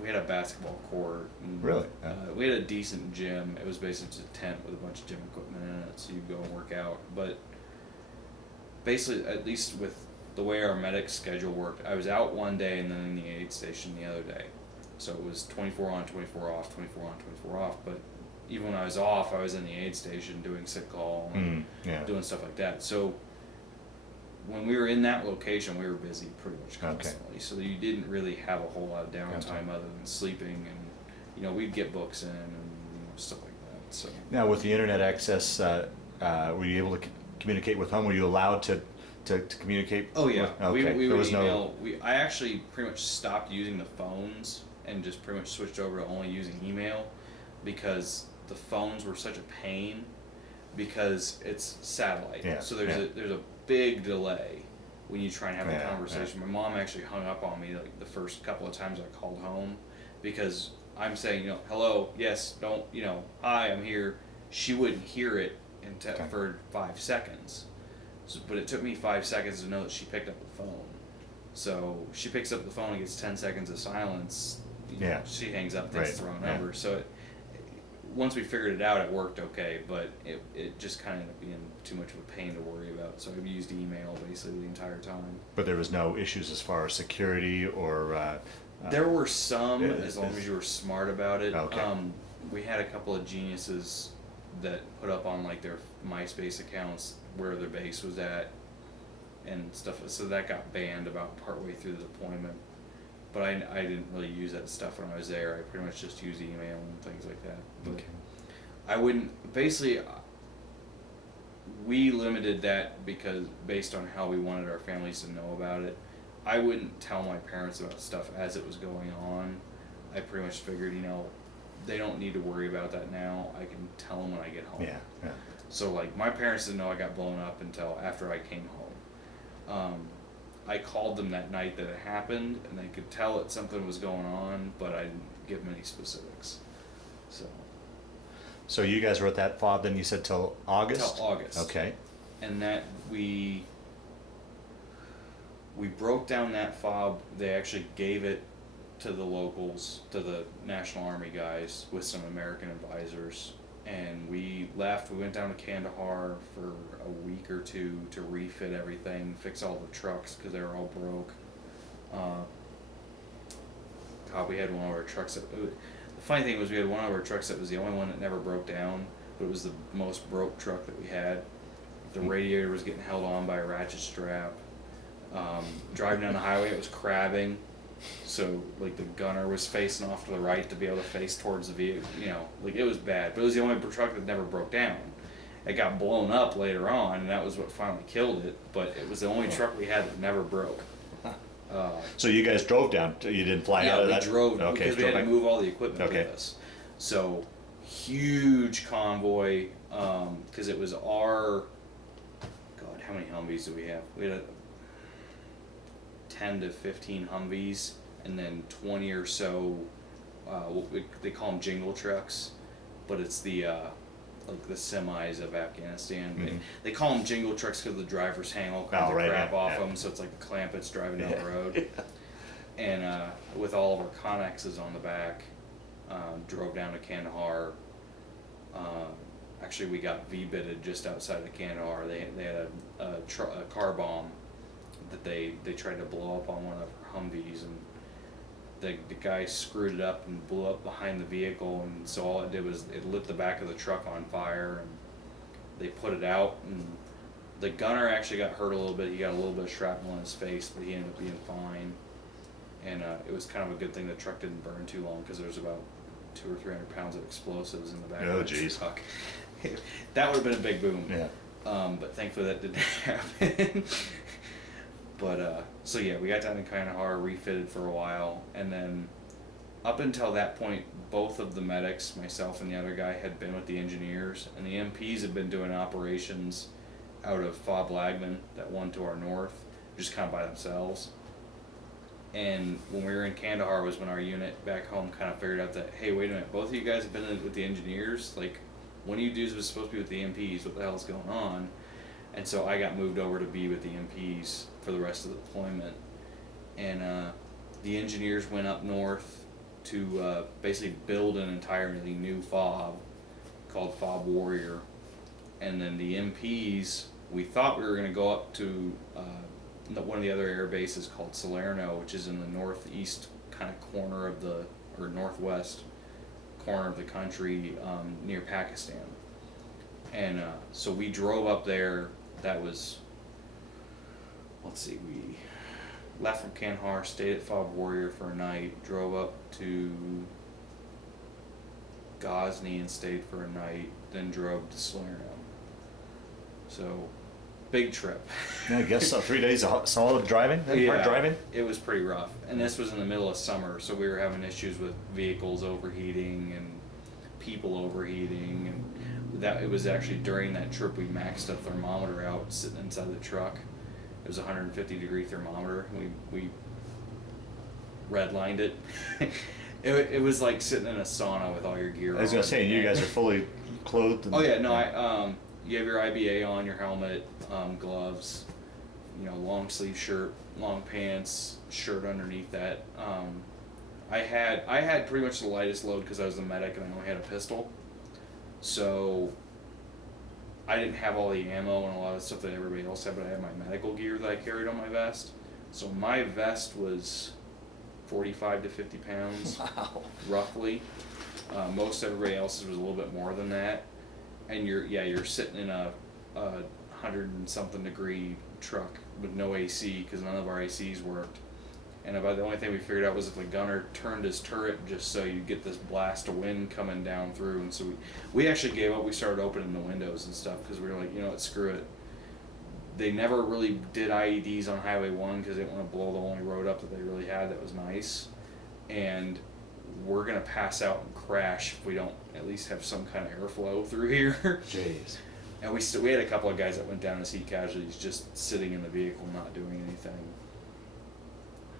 we had a basketball court. And, really? We had a decent gym. It was basically just a tent with a bunch of gym equipment in it, so you'd go and work out. But basically, at least with the way our medic schedule worked, I was out one day and then in the aid station the other day. So it was 24 on, 24 off, 24 on, 24 off. But even when I was off, I was in the aid station doing sick call and doing stuff like that. So when we were in that location, we were busy pretty much constantly. So you didn't really have a whole lot of downtime other than sleeping, and we'd get books in and stuff like that. So now with the internet access, were you able to communicate with home? Were you allowed to communicate? Oh yeah, Okay. we would email. I actually pretty much stopped using the phones and just pretty much switched over to only using email, because the phones were such a pain because it's satellite. Yeah, so there's a big delay when you try and have a conversation. My mom actually hung up on me like the first couple of times I called home, because I'm saying, hello, yes, don't, hi, I'm here. She wouldn't hear it for 5 seconds. So, but it took me 5 seconds to know that she picked up the phone. So she picks up the phone and gets 10 seconds of silence. She hangs up, takes the wrong number. So once we figured it out, it worked okay, but it just kind of ended up being too much of a pain to worry about. So I've used email basically the entire time. But there was no issues as far as security or... there were some, as long as you were smart about it. Okay. We had a couple of geniuses that put up on like their MySpace accounts where their base was at and stuff. So that got banned about partway through the deployment. but I didn't really use that stuff when I was there. I pretty much just used email and things like that. But Okay. I wouldn't, basically, we limited that because based on how we wanted our families to know about it. I wouldn't tell my parents about stuff as it was going on. I pretty much figured, they don't need to worry about that now. I can tell them when I get home. Yeah. Yeah. So, like, my parents didn't know I got blown up until after I came home. I called them that night that it happened, and they could tell that something was going on, but I didn't give them any specifics. So you guys were at that fob, then you said till August? Till August. Okay. And that we broke down that fob. They actually gave it to the locals, to the National Army guys with some American advisors. And we left. We went down to Kandahar for a week or two to refit everything, fix all the trucks because they were all broke. God, we had one of our trucks that... The funny thing was we had one of our trucks that was the only one that never broke down, but it was the most broke truck that we had. The radiator was getting held on by a ratchet strap. Driving down the highway, it was crabbing. So, like, the gunner was facing off to the right to be able to face towards the vehicle. Like, it was bad. But it was the only truck that never broke down. It got blown up later on, and that was what finally killed it. But it was the only truck we had that never broke. So you guys drove down, you didn't fly out of that? Yeah, we drove, okay, because we had to move all the equipment Okay. with us. So, huge convoy, because it was our... God, how many Humvees do we have? We had 10 to 15 Humvees, and then 20 or so, they call them jingle trucks, but it's the like the semis of Afghanistan. Mm-hmm. They call them jingle trucks because the drivers hang all kinds of right, crap yeah, off yeah. them, so it's like a Clampets driving down the road. And with all of our Connexes on the back, drove down to Kandahar. Actually, we got V-bitted just outside of Kandahar. They had a car bomb that they tried to blow up on one of our Humvees, and the guy screwed it up and blew up behind the vehicle, and so all it did was it lit the back of the truck on fire, and they put it out, and the gunner actually got hurt a little bit. He got a little bit of shrapnel in his face, but he ended up being fine. And it was kind of a good thing the truck didn't burn too long, because there was about 200 or 300 pounds of explosives in the back of the truck. That would have been a big boom. Yeah. But thankfully that didn't happen. But so yeah, we got down to Kandahar, refitted for a while, and then up until that point, both of the medics, myself and the other guy, had been with the engineers, and the MPs had been doing operations out of Fob Lagman, that one to our north, just kind of by themselves. And when we were in Kandahar was when our unit back home kind of figured out that, hey, wait a minute, both of you guys have been with the engineers, like, one of you dudes was supposed to be with the MPs, what the hell is going on? And so I got moved over to be with the MPs for the rest of the deployment. And the engineers went up north to basically build an entirely new FOB called FOB Warrior. And then the MPs, we thought we were going to go up to one of the other air bases called Salerno, which is in the northeast kind of corner of the, or northwest corner of the country, near Pakistan. And so we drove up there. That was, let's see, we left from Kandahar, stayed at Fob Warrior for a night, drove up to Ghazni and stayed for a night, then drove to Salerno. So, big trip. Yeah, I guess so. 3 days of solid driving? Hard driving? It was pretty rough. And this was in the middle of summer, so we were having issues with vehicles overheating and people overheating, and that it was actually during that trip we maxed a thermometer out sitting inside the truck. It was a 150-degree thermometer. We redlined it. It was like sitting in a sauna with all your gear on. I was gonna say, you guys are fully clothed. Oh yeah, no, you have your IBA on, your helmet, gloves, long sleeve shirt, long pants, shirt underneath that. I had pretty much the lightest load because I was the medic and I only had a pistol. So I didn't have all the ammo and a lot of stuff that everybody else had, but I had my medical gear that I carried on my vest. So my vest was 45 to 50 pounds, Wow. roughly. Most everybody else's was a little bit more than that. And you're sitting in a 100 and something degree truck with no AC because none of our ACs worked. And about the only thing we figured out was if the gunner turned his turret just so you get this blast of wind coming down through. And so we actually gave up. We started opening the windows and stuff because we were like, you know what, screw it. They never really did IEDs on Highway 1 because they didn't want to blow the only road up that they really had that was nice. And we're going to pass out and crash if we don't at least have some kind of airflow through here. Jeez. And we had a couple of guys that went down as heat casualties just sitting in the vehicle not doing anything.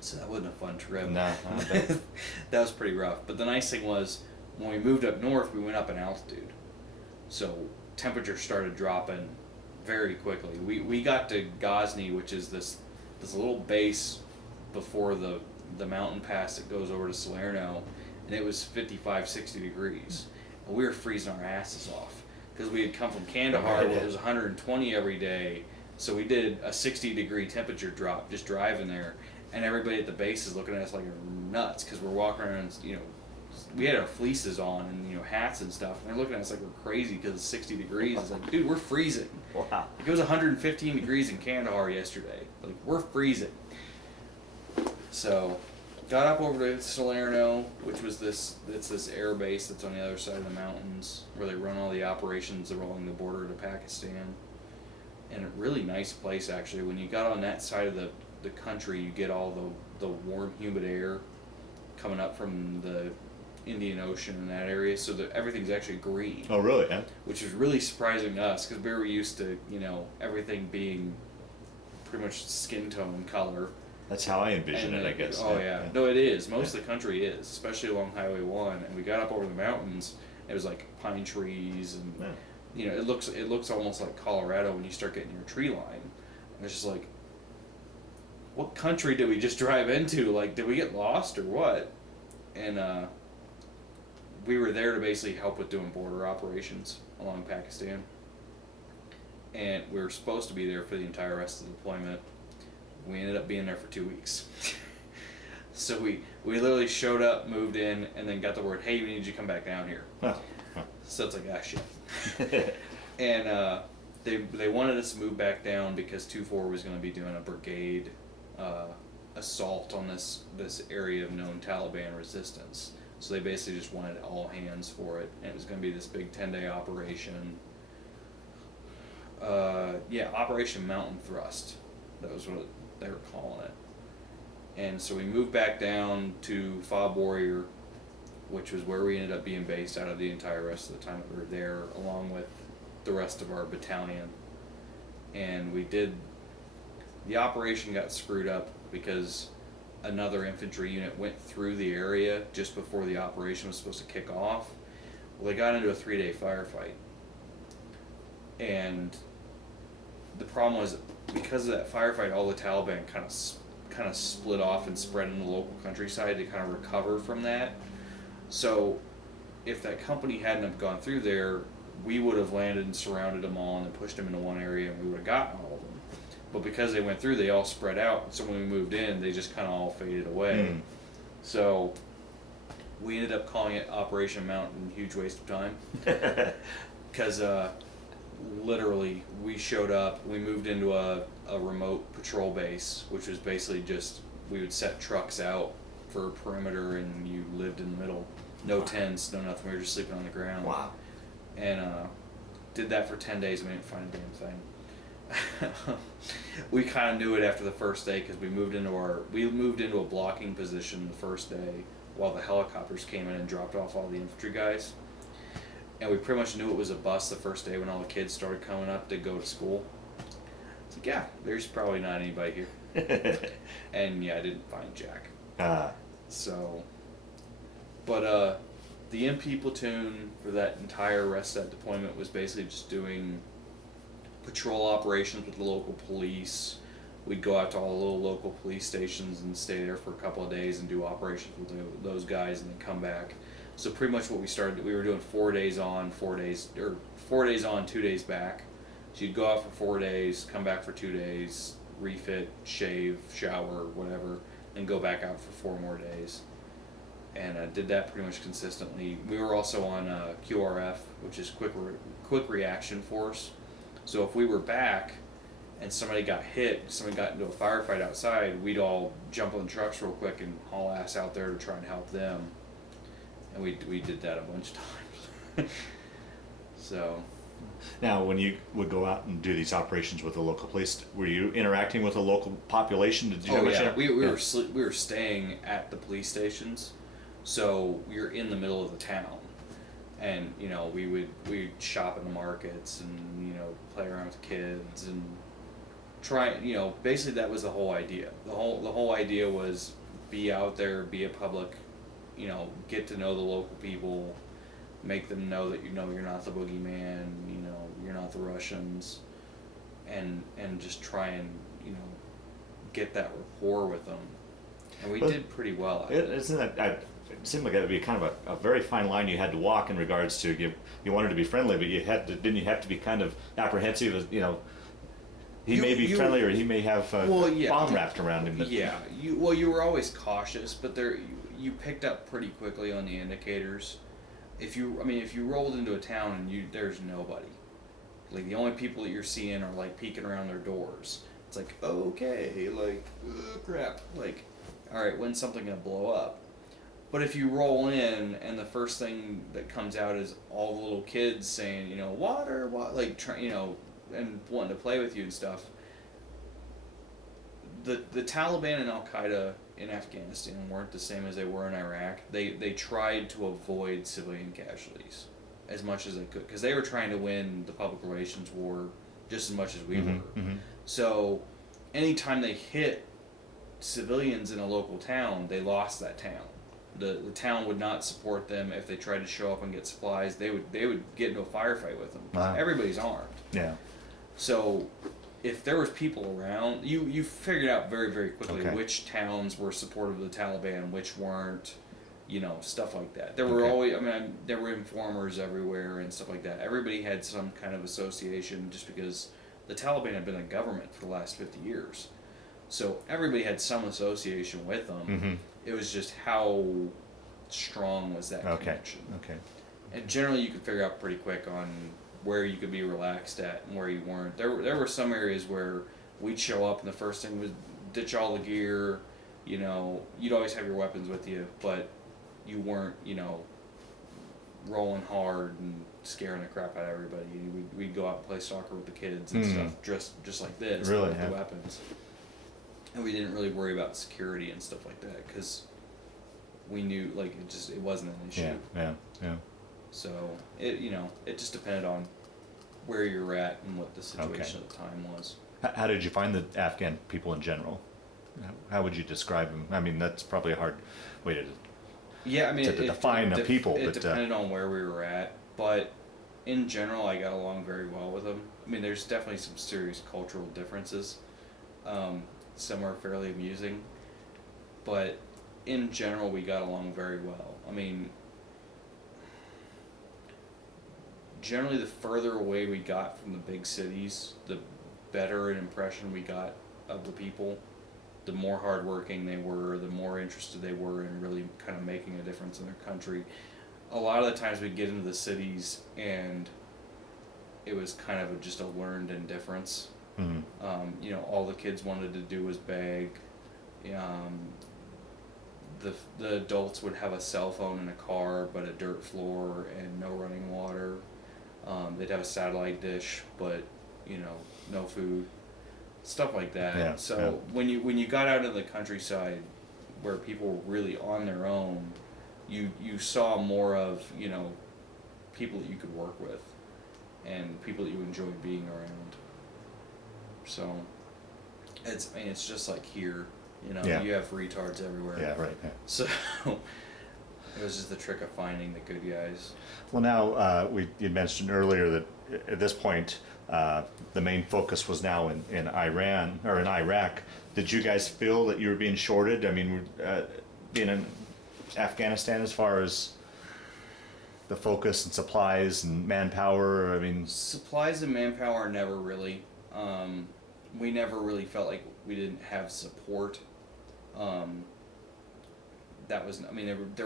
So that wasn't a fun trip. No, that was pretty rough. But the nice thing was, when we moved up north, we went up in altitude. So temperature started dropping very quickly. We got to Ghazni, which is this little base before the mountain pass that goes over to Salerno, and it was 55, 60 degrees. And we were freezing our asses off because we had come from Kandahar where it was 120 every day. So we did a 60-degree temperature drop just driving there. And everybody at the base is looking at us like we're nuts because we're walking around, you know, we had our fleeces on and, you know, hats and stuff. And they're looking at us like we're crazy because it's 60 degrees. It's like, dude, we're freezing. Wow. Like, it was 115 degrees in Kandahar yesterday. Like, we're freezing. So, got up over to Salerno, which was this air base that's on the other side of the mountains where they run all the operations along the border to Pakistan. And a really nice place, actually. When you got on that side of the country, you get all the warm, humid air coming up from the Indian Ocean in that area, so that everything's actually green. Oh, really? Yeah. Which is really surprising to us because we were used to, you know, everything being pretty much skin tone color. That's how I envision it, I guess. Oh yeah. No, it is. Most of the country is, especially along Highway 1. And we got up over the mountains. It was like pine trees, and you know, it looks almost like Colorado when you start getting your tree line. And it's just like, what country did we just drive into? Like, did we get lost or what? And we were there to basically help with doing border operations along Pakistan. And we were supposed to be there for the entire rest of the deployment. We ended up being there for 2 weeks. So we literally showed up, moved in, and then got the word, hey, we need you to come back down here. So it's like, ah, shit. And they wanted us to move back down because 2-4 was going to be doing a brigade assault on this area of known Taliban resistance. So they basically just wanted all hands for it, and it was going to be this big 10-day operation. Operation Mountain Thrust. That was what they were calling it. And so we moved back down to Fob Warrior, which was where we ended up being based out of the entire rest of the time that we were there, along with the rest of our battalion. And the operation got screwed up because another infantry unit went through the area just before the operation was supposed to kick off. Well, they got into a 3-day firefight. And the problem was, because of that firefight, all the Taliban kind of split off and spread in the local countryside to kind of recover from that. So if that company hadn't have gone through there, we would have landed and surrounded them all and then pushed them into one area, and we would have gotten all of them. But because they went through, they all spread out. So when we moved in, they just kind of all faded away. So we ended up calling it Operation Mountain. Huge waste of time. Because literally, we showed up, we moved into a remote patrol base, which was basically just, we would set trucks out for a perimeter and you lived in the middle. No tents, no nothing. We were just sleeping on the ground. Wow. And did that for 10 days and we didn't find a damn thing. We kind of knew it after the first day because we moved into a blocking position the first day while the helicopters came in and dropped off all the infantry guys. And we pretty much knew it was a bust the first day when all the kids started coming up to go to school. It's like, yeah, there's probably not anybody here. And yeah, I didn't find Jack. So, but the MP platoon for that entire rest of that deployment was basically just doing patrol operations with the local police. We'd go out to all the little local police stations and stay there for a couple of days and do operations with those guys and then come back. So pretty much what we were doing 4 days on, 4 days 2 days back. So you'd go out for 4 days, come back for 2 days, refit, shave, shower, whatever, and go back out for 4 more days. And did that pretty much consistently. We were also on QRF, which is quick reaction force. So if we were back and somebody got hit, somebody got into a firefight outside, we'd all jump on the trucks real quick and haul ass out there to try and help them. And we did that a bunch of times. So. Now, when you would go out and do these operations with the local police, were you interacting with the local population? Did you have much we were staying at the police stations, so we were in the middle of the town, and you know we'd shop in the markets and you know play around with the kids and try, you know, basically that was the whole idea. The whole idea was be out there, be a public, you know, get to know the local people, make them know that you know you're not the boogeyman, you know, you're not the Russians, and just try and, you know, get that rapport with them. And we did pretty well at it. Isn't that, it seemed like that would be kind of a very fine line you had to walk in regards to you wanted to be friendly, but you had to, didn't you have to be kind of apprehensive, as, you know, he may be friendly or he may have a bomb wrapped around him. You were always cautious, but you picked up pretty quickly on the indicators. If you rolled into a town and there's nobody, like the only people that you're seeing are like peeking around their doors. It's like, okay, like, crap, like, all right, when's something gonna blow up? But if you roll in and the first thing that comes out is all the little kids saying, you know, water, like, you know, and wanting to play with you and stuff. The Taliban and Al Qaeda in Afghanistan weren't the same as they were in Iraq. They tried to avoid civilian casualties as much as they could because they were trying to win the public relations war just as much as we were. Mm-hmm. So anytime they hit civilians in a local town, they lost that town. The town would not support them if they tried to show up and get supplies. They would get into a firefight with them. Wow. Everybody's armed. Yeah. So if there was people around, you figured out very, very quickly which towns were supportive of the Taliban, which weren't, you know, stuff like that. There were always, there were informers everywhere and stuff like that. Everybody had some kind of association just because the Taliban had been in government for the last 50 years. So everybody had some association with them. Mm-hmm. It was just how strong was that connection. Okay. And generally you could figure out pretty quick on where you could be relaxed at and where you weren't. There were some areas where we'd show up and the first thing was ditch all the gear, you know, you'd always have your weapons with you, but you weren't, you know, rolling hard and scaring the crap out of everybody. We'd go out and play soccer with the kids and stuff, dressed just like this, with the weapons. And we didn't really worry about security and stuff like that because we knew, like, it wasn't an issue. Yeah. So it just depended on where you're at and what the situation at the time was. How did you find the Afghan people in general? How would you describe them? I mean, that's probably a hard way to define the people. It depended on where we were at, but in general, I got along very well with them. I mean, there's definitely some serious cultural differences. Some are fairly amusing, but in general, we got along very well. I mean, generally, the further away we got from the big cities, the better an impression we got of the people. The more hardworking they were, the more interested they were in really kind of making a difference in their country. A lot of the times we'd get into the cities and it was kind of just a learned indifference. Mm-hmm. You know, all the kids wanted to do was beg. The adults would have a cell phone in a car, but a dirt floor and no running water. They'd have a satellite dish, but you know, no food, stuff like that. Yeah, so when you got out in the countryside, where people were really on their own, you saw more of, you know, people that you could work with, and people that you enjoyed being around. So it's just like here, you know, you have retards everywhere. Yeah, right. Yeah. So it was just the trick of finding the good guys. Well, now you mentioned earlier that at this point the main focus was now in Iran or in Iraq. Did you guys feel that you were being shorted? I mean, being in Afghanistan as far as the focus and supplies and manpower. I mean, supplies and manpower never really. We never really felt like we didn't have support. There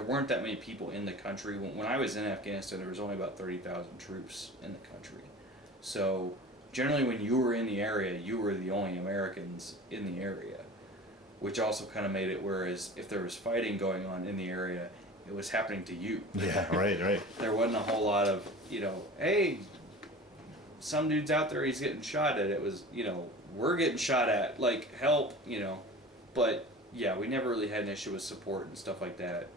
weren't that many people in the country. When I was in Afghanistan, there was only about 30,000 troops in the country. So generally when you were in the area, you were the only Americans in the area, which also kind of made it whereas if there was fighting going on in the area, it was happening to you. Yeah, right. There wasn't a whole lot of, hey, some dude's out there, he's getting shot at. It was, we're getting shot at, like, help, But, yeah, we never really had an issue with support and stuff like that.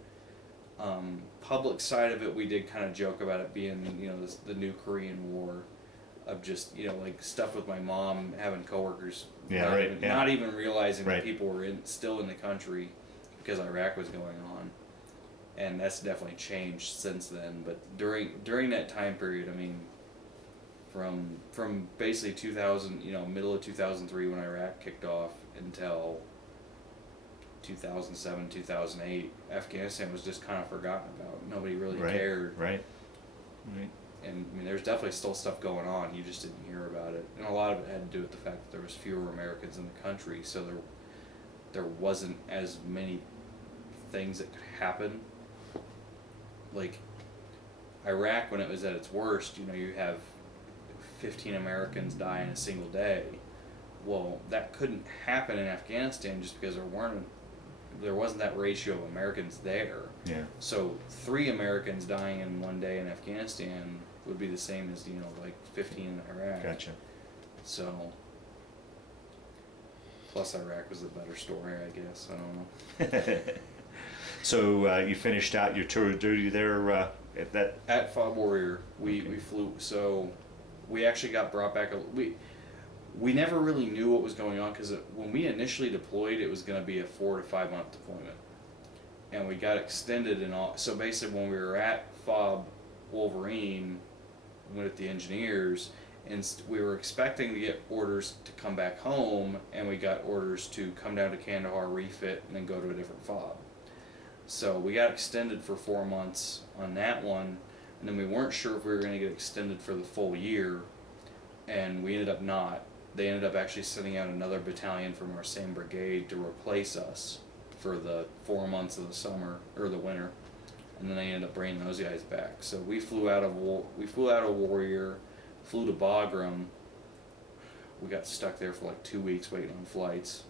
Public side of it, we did kind of joke about it being, the new Korean War of just, like, stuff with my mom having coworkers. Not even realizing that people were still in the country because Iraq was going on. And that's definitely changed since then. But during that time period, I mean, from basically 2000, middle of 2003 when Iraq kicked off until 2007, 2008, Afghanistan was just kind of forgotten about. Nobody really cared. Right. And I mean, there's definitely still stuff going on. You just didn't hear about it. And a lot of it had to do with the fact that there was fewer Americans in the country, so there wasn't as many things that could happen. Like Iraq, when it was at its worst, you have 15 Americans die in a single day. Well, that couldn't happen in Afghanistan just because there wasn't that ratio of Americans there. Yeah. So 3 Americans dying in one day in Afghanistan would be the same as like 15 in Iraq. Gotcha. So plus Iraq was a better story, I guess. I don't know. So you finished out your tour of duty there at FOB Warrior. We flew. So we actually got brought back. We never really knew what was going on because when we initially deployed, it was going to be a 4 to 5 month deployment, and we got extended and all. So basically, when we were at FOB Wolverine, we went at the engineers, and we were expecting to get orders to come back home, and we got orders to come down to Kandahar, refit, and then go to a different FOB. So we got extended for 4 months on that one, and then we weren't sure if we were going to get extended for the full year, and we ended up not. They ended up actually sending out another battalion from our same brigade to replace us for the 4 months of the summer or the winter, and then they ended up bringing those guys back. So we flew out of Warrior, flew to Bagram. We got stuck there for like 2 weeks waiting on flights,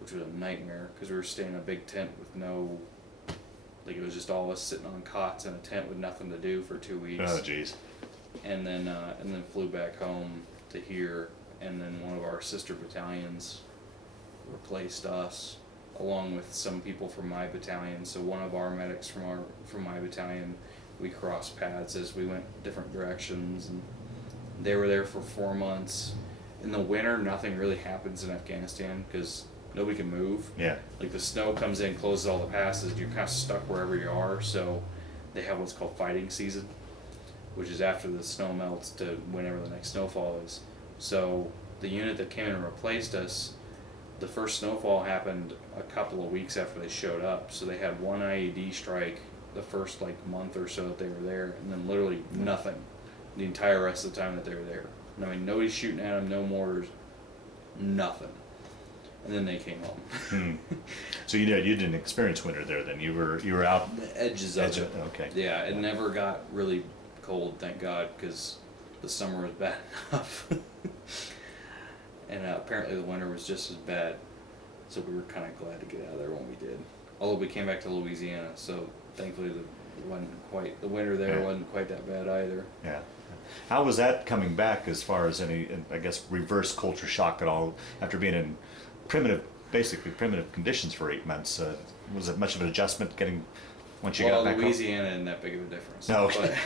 which was a nightmare because we were staying in a big tent with no. Like it was just all of us sitting on cots in a tent with nothing to do for 2 weeks. Oh, jeez. And then flew back home to here, and then one of our sister battalions replaced us, along with some people from my battalion. So one of our medics from my battalion, we crossed paths as we went different directions, and they were there for 4 months. In the winter, nothing really happens in Afghanistan because nobody can move. Yeah. Like the snow comes in, closes all the passes, you're kind of stuck wherever you are. So they have what's called fighting season, which is after the snow melts to whenever the next snowfall is. So the unit that came in and replaced us, the first snowfall happened a couple of weeks after they showed up. So they had one IED strike the first like month or so that they were there, and then literally nothing the entire rest of the time that they were there. I mean, nobody's shooting at them, no mortars, nothing. And then they came home. So you didn't experience winter there then. You were out the edges of it. Okay. Yeah, it never got really cold, thank God, because the summer was bad enough. And apparently the winter was just as bad. So we were kind of glad to get out of there when we did. Although we came back to Louisiana, so thankfully the winter there wasn't quite that bad either. Yeah. How was that coming back as far as any, I guess, reverse culture shock at all after being in basically primitive conditions for 8 months? Was it much of an adjustment once you got back Louisiana isn't that big of a difference. No, okay.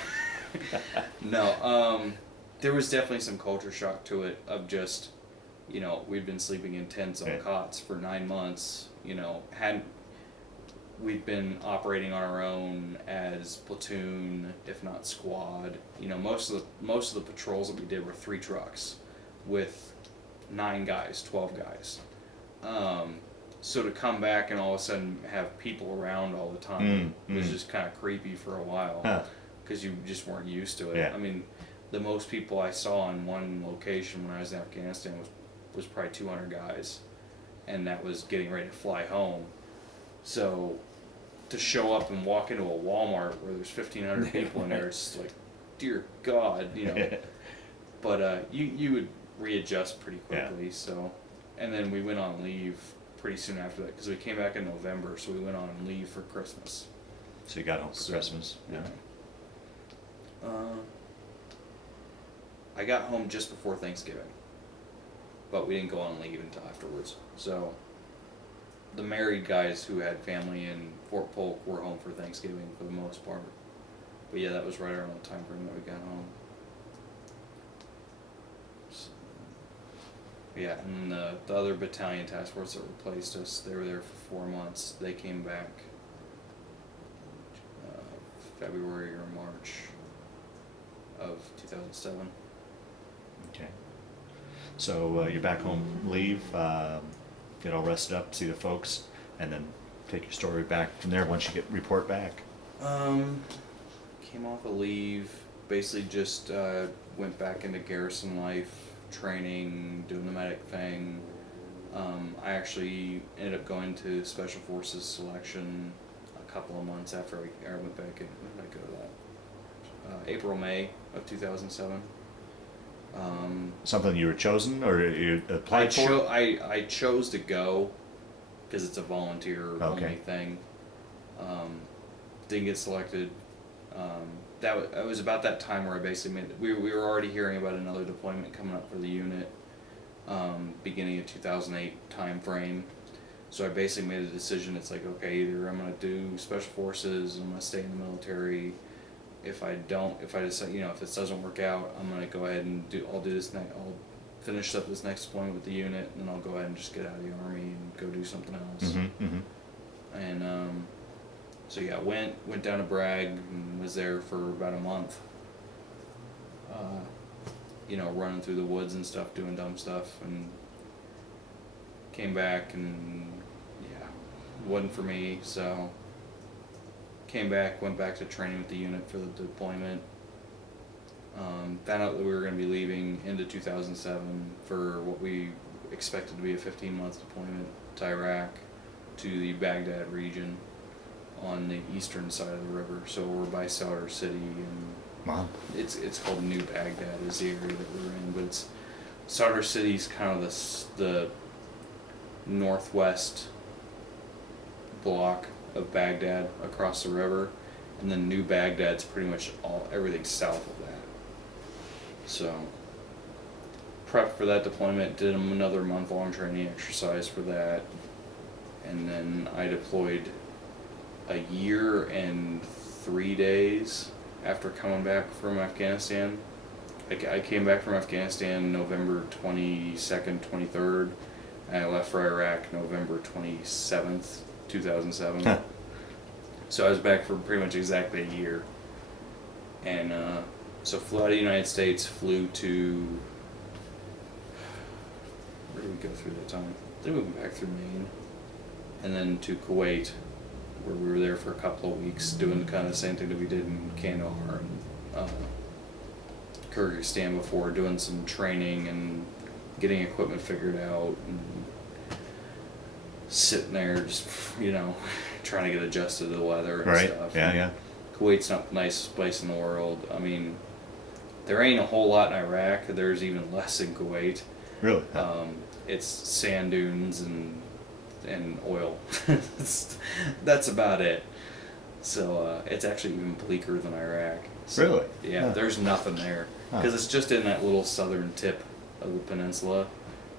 But, no, there was definitely some culture shock to it of just, we'd been sleeping in tents on cots for 9 months, we'd been operating on our own as platoon, if not squad. Most of the patrols that we did were 3 trucks with 9 guys, 12 guys. So to come back and all of a sudden have people around all the time was just kind of creepy for a while because you just weren't used to it. Yeah. I mean, the most people I saw in one location when I was in Afghanistan was probably 200 guys, and that was getting ready to fly home. So to show up and walk into a Walmart where there's 1,500 people in there, it's just like, dear God, But you would readjust pretty Yeah. quickly. So, and then we went on leave pretty soon after that because we came back in November, so we went on leave for Christmas. So you got home for So, Christmas. Yeah. I got home just before Thanksgiving, but we didn't go on leave until afterwards. So, the married guys who had family in Fort Polk were home for Thanksgiving for the most part. But yeah, that was right around the time frame that we got home. So, yeah, and the other battalion task force that replaced us, they were there for 4 months. They came back February or March of 2007. Okay. So you're back home, leave, get all rested up, see the folks, and then take your story back from there once you report back. Came off of leave, basically just went back into garrison life, training, doing the medic thing. I actually ended up going to Special Forces selection a couple of months after I went back in. When did I go to that? April, May of 2007. Something you were chosen or you applied for? I chose to go because it's a volunteer Okay. only thing. Didn't get selected. It was about that time where I basically we were already hearing about another deployment coming up for the unit, beginning of 2008 time frame. So I basically made a decision. It's like, okay, either I'm gonna do special forces, I'm gonna stay in the military. If I decide, if this doesn't work out, I'm gonna go ahead and I'll finish up this next deployment with the unit, and then I'll go ahead and just get out of the army and go do something else. Mm-hmm, mm-hmm. And so yeah, went down to Bragg and was there for about a month. Running through the woods and stuff, doing dumb stuff, and came back and yeah, wasn't for me. So came back, went back to training with the unit for the deployment. Found out that we were going to be leaving into 2007 for what we expected to be a 15-month deployment to Iraq, to the Baghdad region on the eastern side of the river. So we're by Sadr City, and Wow. it's called New Baghdad is the area that we're in, but it's Sadr City's kind of the northwest block of Baghdad across the river, and then New Baghdad's pretty much everything south of that. So prepped for that deployment, did another month-long training exercise for that, and then I deployed a year and 3 days after coming back from Afghanistan. I came back from Afghanistan November 22nd, 23rd, and I left for Iraq November 27th, 2007. Huh. So I was back for pretty much exactly a year. And so flew out of the United States, flew to... Where did we go through that time? I think we went back through Maine. And then to Kuwait, where we were there for a couple of weeks, doing kind of the same thing that we did in Kandahar and Kyrgyzstan before, doing some training and getting equipment figured out, and sitting there just, trying to get adjusted to the weather and Right. stuff. Yeah, yeah. Kuwait's not the nicest place in the world. I mean, there ain't a whole lot in Iraq. There's even less in Kuwait. Really? It's sand dunes and oil. That's about it. So it's actually even bleaker than Iraq. So, Really? Yeah, Huh. there's nothing there because it's just in that little southern tip of the peninsula.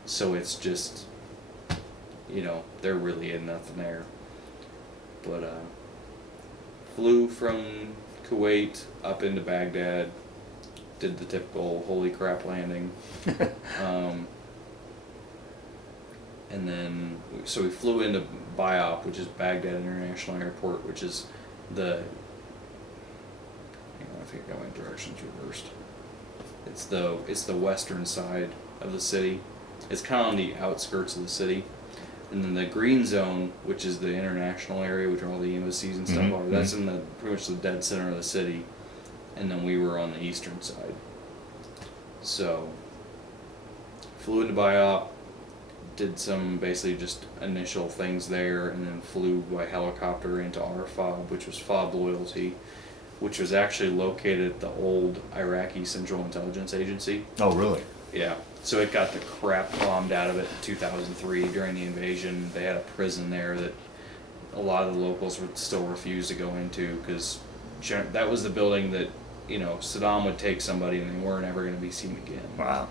So it's just, there really ain't nothing there. But flew from Kuwait up into Baghdad, did the typical holy crap landing. And then, so we flew into BIOP, which is Baghdad International Airport, which is I think I got my directions reversed. It's the western side of the city. It's kind of on the outskirts of the city. And then the green zone, which is the international area, which are all the embassies and stuff Mhm, are, that's in pretty much the dead center of the city. And then we were on the eastern side. So, flew into BIOP, did some basically just initial things there, and then flew by helicopter into our FOB, which was FOB Loyalty, which was actually located at the old Iraqi Central Intelligence Agency. Oh, really? Yeah. So it got the crap bombed out of it in 2003 during the invasion. They had a prison there that a lot of the locals would still refuse to go into because that was the building that, you know, Saddam would take somebody and they weren't ever going to be seen again. Wow.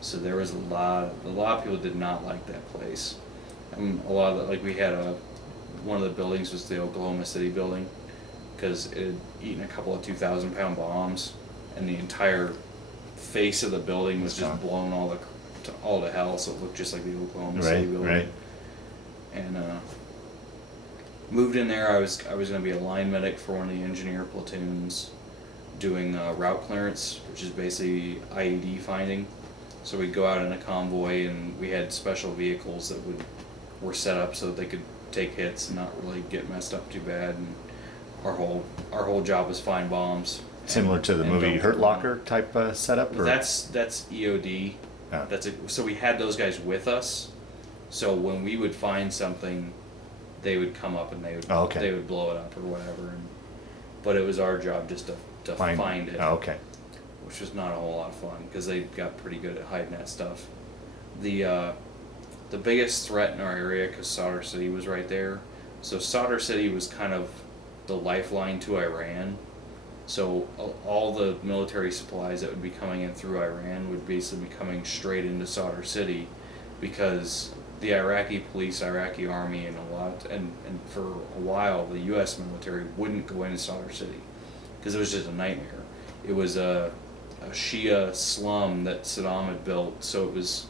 So there was a lot of people did not like that place. A lot of the, like we had one of the buildings was the Oklahoma City building because it had eaten a couple of 2,000-pound bombs and the entire face of the building was just blown all to hell, so it looked just like the Oklahoma City building. Right. And moved in there. I was going to be a line medic for one of the engineer platoons, doing route clearance, which is basically IED finding. So we'd go out in a convoy, and we had special vehicles that were set up so that they could take hits and not really get messed up too bad. And our whole job was find bombs. Similar to the movie Hurt Locker type setup? Or? That's EOD. Oh. So we had those guys with us. So when we would find something, they would come up and they would blow it up or whatever. But it was our job just to find it. Oh, okay. Which was not a whole lot of fun because they got pretty good at hiding that stuff. The biggest threat in our area, because Sadr City was right there. So Sadr City was kind of the lifeline to Iran. So all the military supplies that would be coming in through Iran would basically be coming straight into Sadr City, because the Iraqi police, Iraqi army, and for a while the U.S. military wouldn't go into Sadr City because it was just a nightmare. It was a Shia slum that Saddam had built, so it's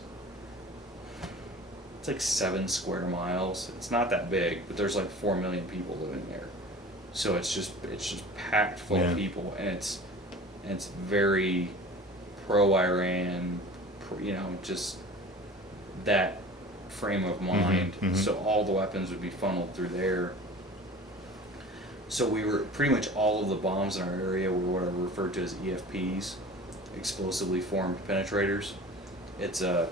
like 7 square miles. It's not that big, but there's like 4 million people living there. So it's just packed full of people, and it's very pro-Iran, just that frame of mind. Mm-hmm. So all the weapons would be funneled through there. So we were pretty much all of the bombs in our area were what are referred to as EFPs, explosively formed penetrators. It's a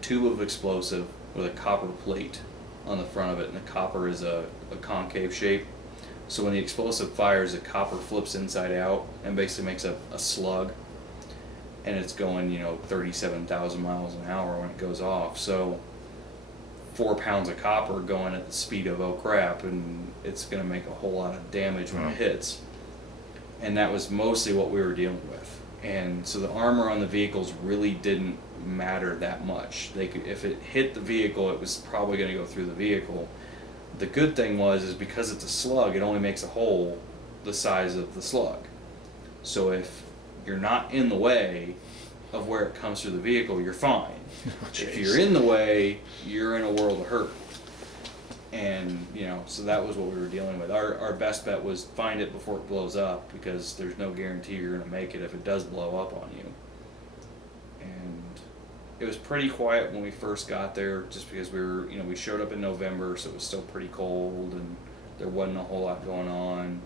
tube of explosive with a copper plate on the front of it, and the copper is a concave shape. So when the explosive fires, the copper flips inside out and basically makes a slug, and it's going 37,000 miles an hour when it goes off. So 4 pounds of copper going at the speed of oh crap, and it's going to make a whole lot of damage when it hits. And that was mostly what we were dealing with. And so the armor on the vehicles really didn't matter that much. If it hit the vehicle, it was probably going to go through the vehicle. The good thing is because it's a slug, it only makes a hole the size of the slug. So if you're not in the way of where it comes through the vehicle, you're fine. If you're in the way, you're in a world of hurt. And, so that was what we were dealing with. Our best bet was find it before it blows up, because there's no guarantee you're going to make it if it does blow up on you. And it was pretty quiet when we first got there, just because we showed up in November, so it was still pretty cold, and there wasn't a whole lot going on.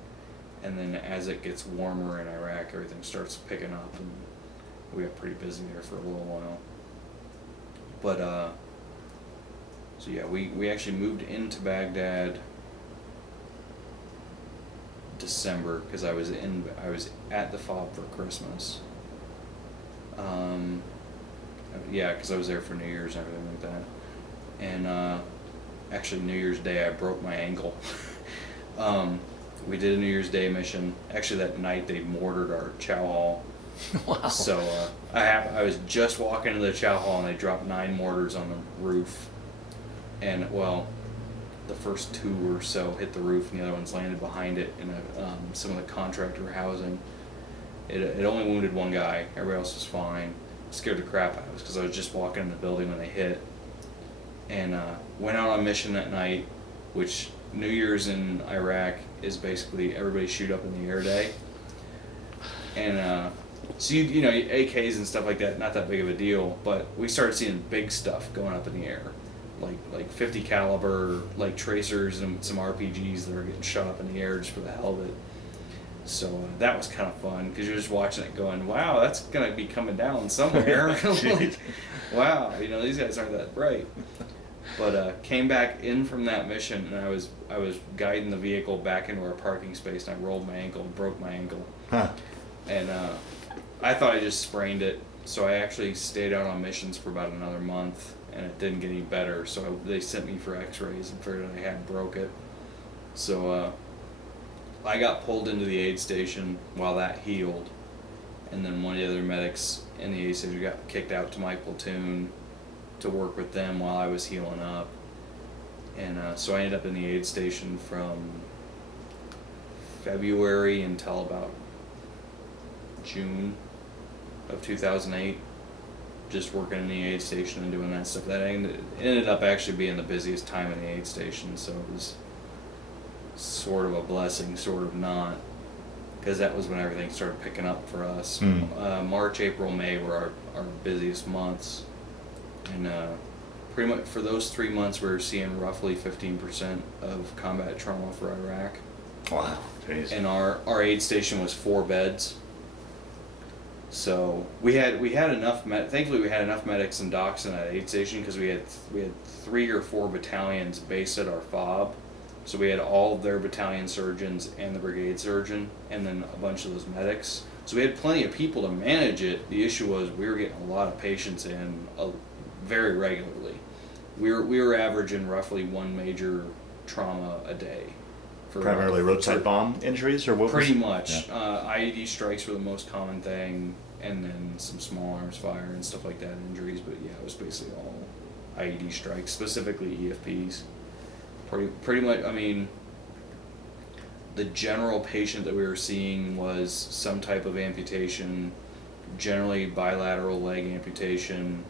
And then as it gets warmer in Iraq, everything starts picking up, and we got pretty busy there for a little while. But, so yeah, we actually moved into Baghdad December, because I was at the FOB for Christmas. Yeah, because I was there for New Year's and everything like that. And actually New Year's Day I broke my ankle. We did a New Year's Day mission. Actually that night they mortared our chow hall. Wow. So I was just walking into the chow hall and they dropped 9 mortars on the roof. And the first 2 or so hit the roof, and the other ones landed behind it in some of the contractor housing. It only wounded one guy. Everybody else was fine. It scared the crap out of us because I was just walking in the building when they hit. And went out on mission that night, which New Year's in Iraq is basically everybody shoot up in the air day. And so AKs and stuff like that, not that big of a deal, but we started seeing big stuff going up in the air. Like 50 caliber, like tracers and some RPGs that are getting shot up in the air just for the hell of it. So that was kind of fun, because you're just watching it going, wow, that's going to be coming down somewhere. Like, wow, these guys aren't that bright. But came back in from that mission, and I was guiding the vehicle back into our parking space, and I rolled my ankle and broke my ankle. Huh. And I thought I just sprained it. So I actually stayed out on missions for about another month, and it didn't get any better. So they sent me for X-rays and figured I had broke it. So I got pulled into the aid station while that healed, and then one of the other medics in the aid station got kicked out to my platoon to work with them while I was healing up. And so I ended up in the aid station from February until about June of 2008, just working in the aid station and doing that stuff. That ended up actually being the busiest time in the aid station, so it was sort of a blessing, sort of not, because that was when everything started picking up for us. March, April, May were our busiest months, and pretty much for those 3 months we were seeing roughly 15% of combat trauma for Iraq. Wow. Jeez. And our aid station was 4 beds. So we had enough. Thankfully, we had enough medics and docs in that aid station because we had 3 or 4 battalions based at our FOB. So we had all of their battalion surgeons and the brigade surgeon, and then a bunch of those medics. So we had plenty of people to manage it. The issue was we were getting a lot of patients in very regularly. We were averaging roughly 1 major trauma a day. Primarily roadside bomb injuries, or what? Pretty much. Yeah. IED strikes were the most common thing, and then some small arms fire and stuff like that, injuries. But yeah, it was basically all IED strikes, specifically EFPs. Pretty much. I mean, the general patient that we were seeing was some type of amputation, generally bilateral leg amputation.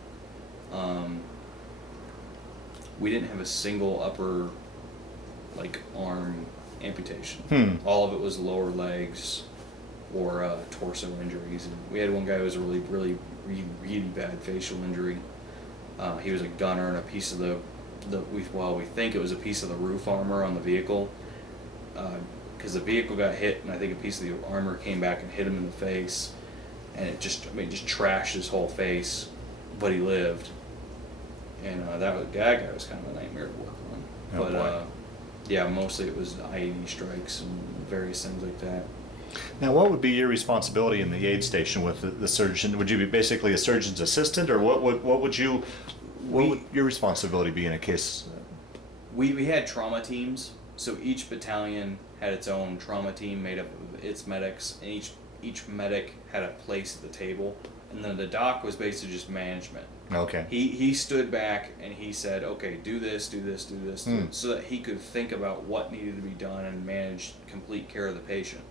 We didn't have a single upper, arm amputation. All of it was lower legs or torso injuries. And we had one guy who was a really bad facial injury. He was a gunner, and a piece of we think it was a piece of the roof armor on the vehicle, because the vehicle got hit, and I think a piece of the armor came back and hit him in the face, and it just trashed his whole face, but he lived. And that guy was kind of a nightmare to work on. Oh, boy. Yeah, mostly it was IED strikes and various things like that. Now, what would be your responsibility in the aid station with the surgeon? Would you be basically a surgeon's assistant, or what would your responsibility be in a case? We had trauma teams, so each battalion had its own trauma team made up of its medics, and each medic had a place at the table, and then the doc was basically just management. Okay. He stood back and he said, okay, do this, so that he could think about what needed to be done and manage complete care of the patient.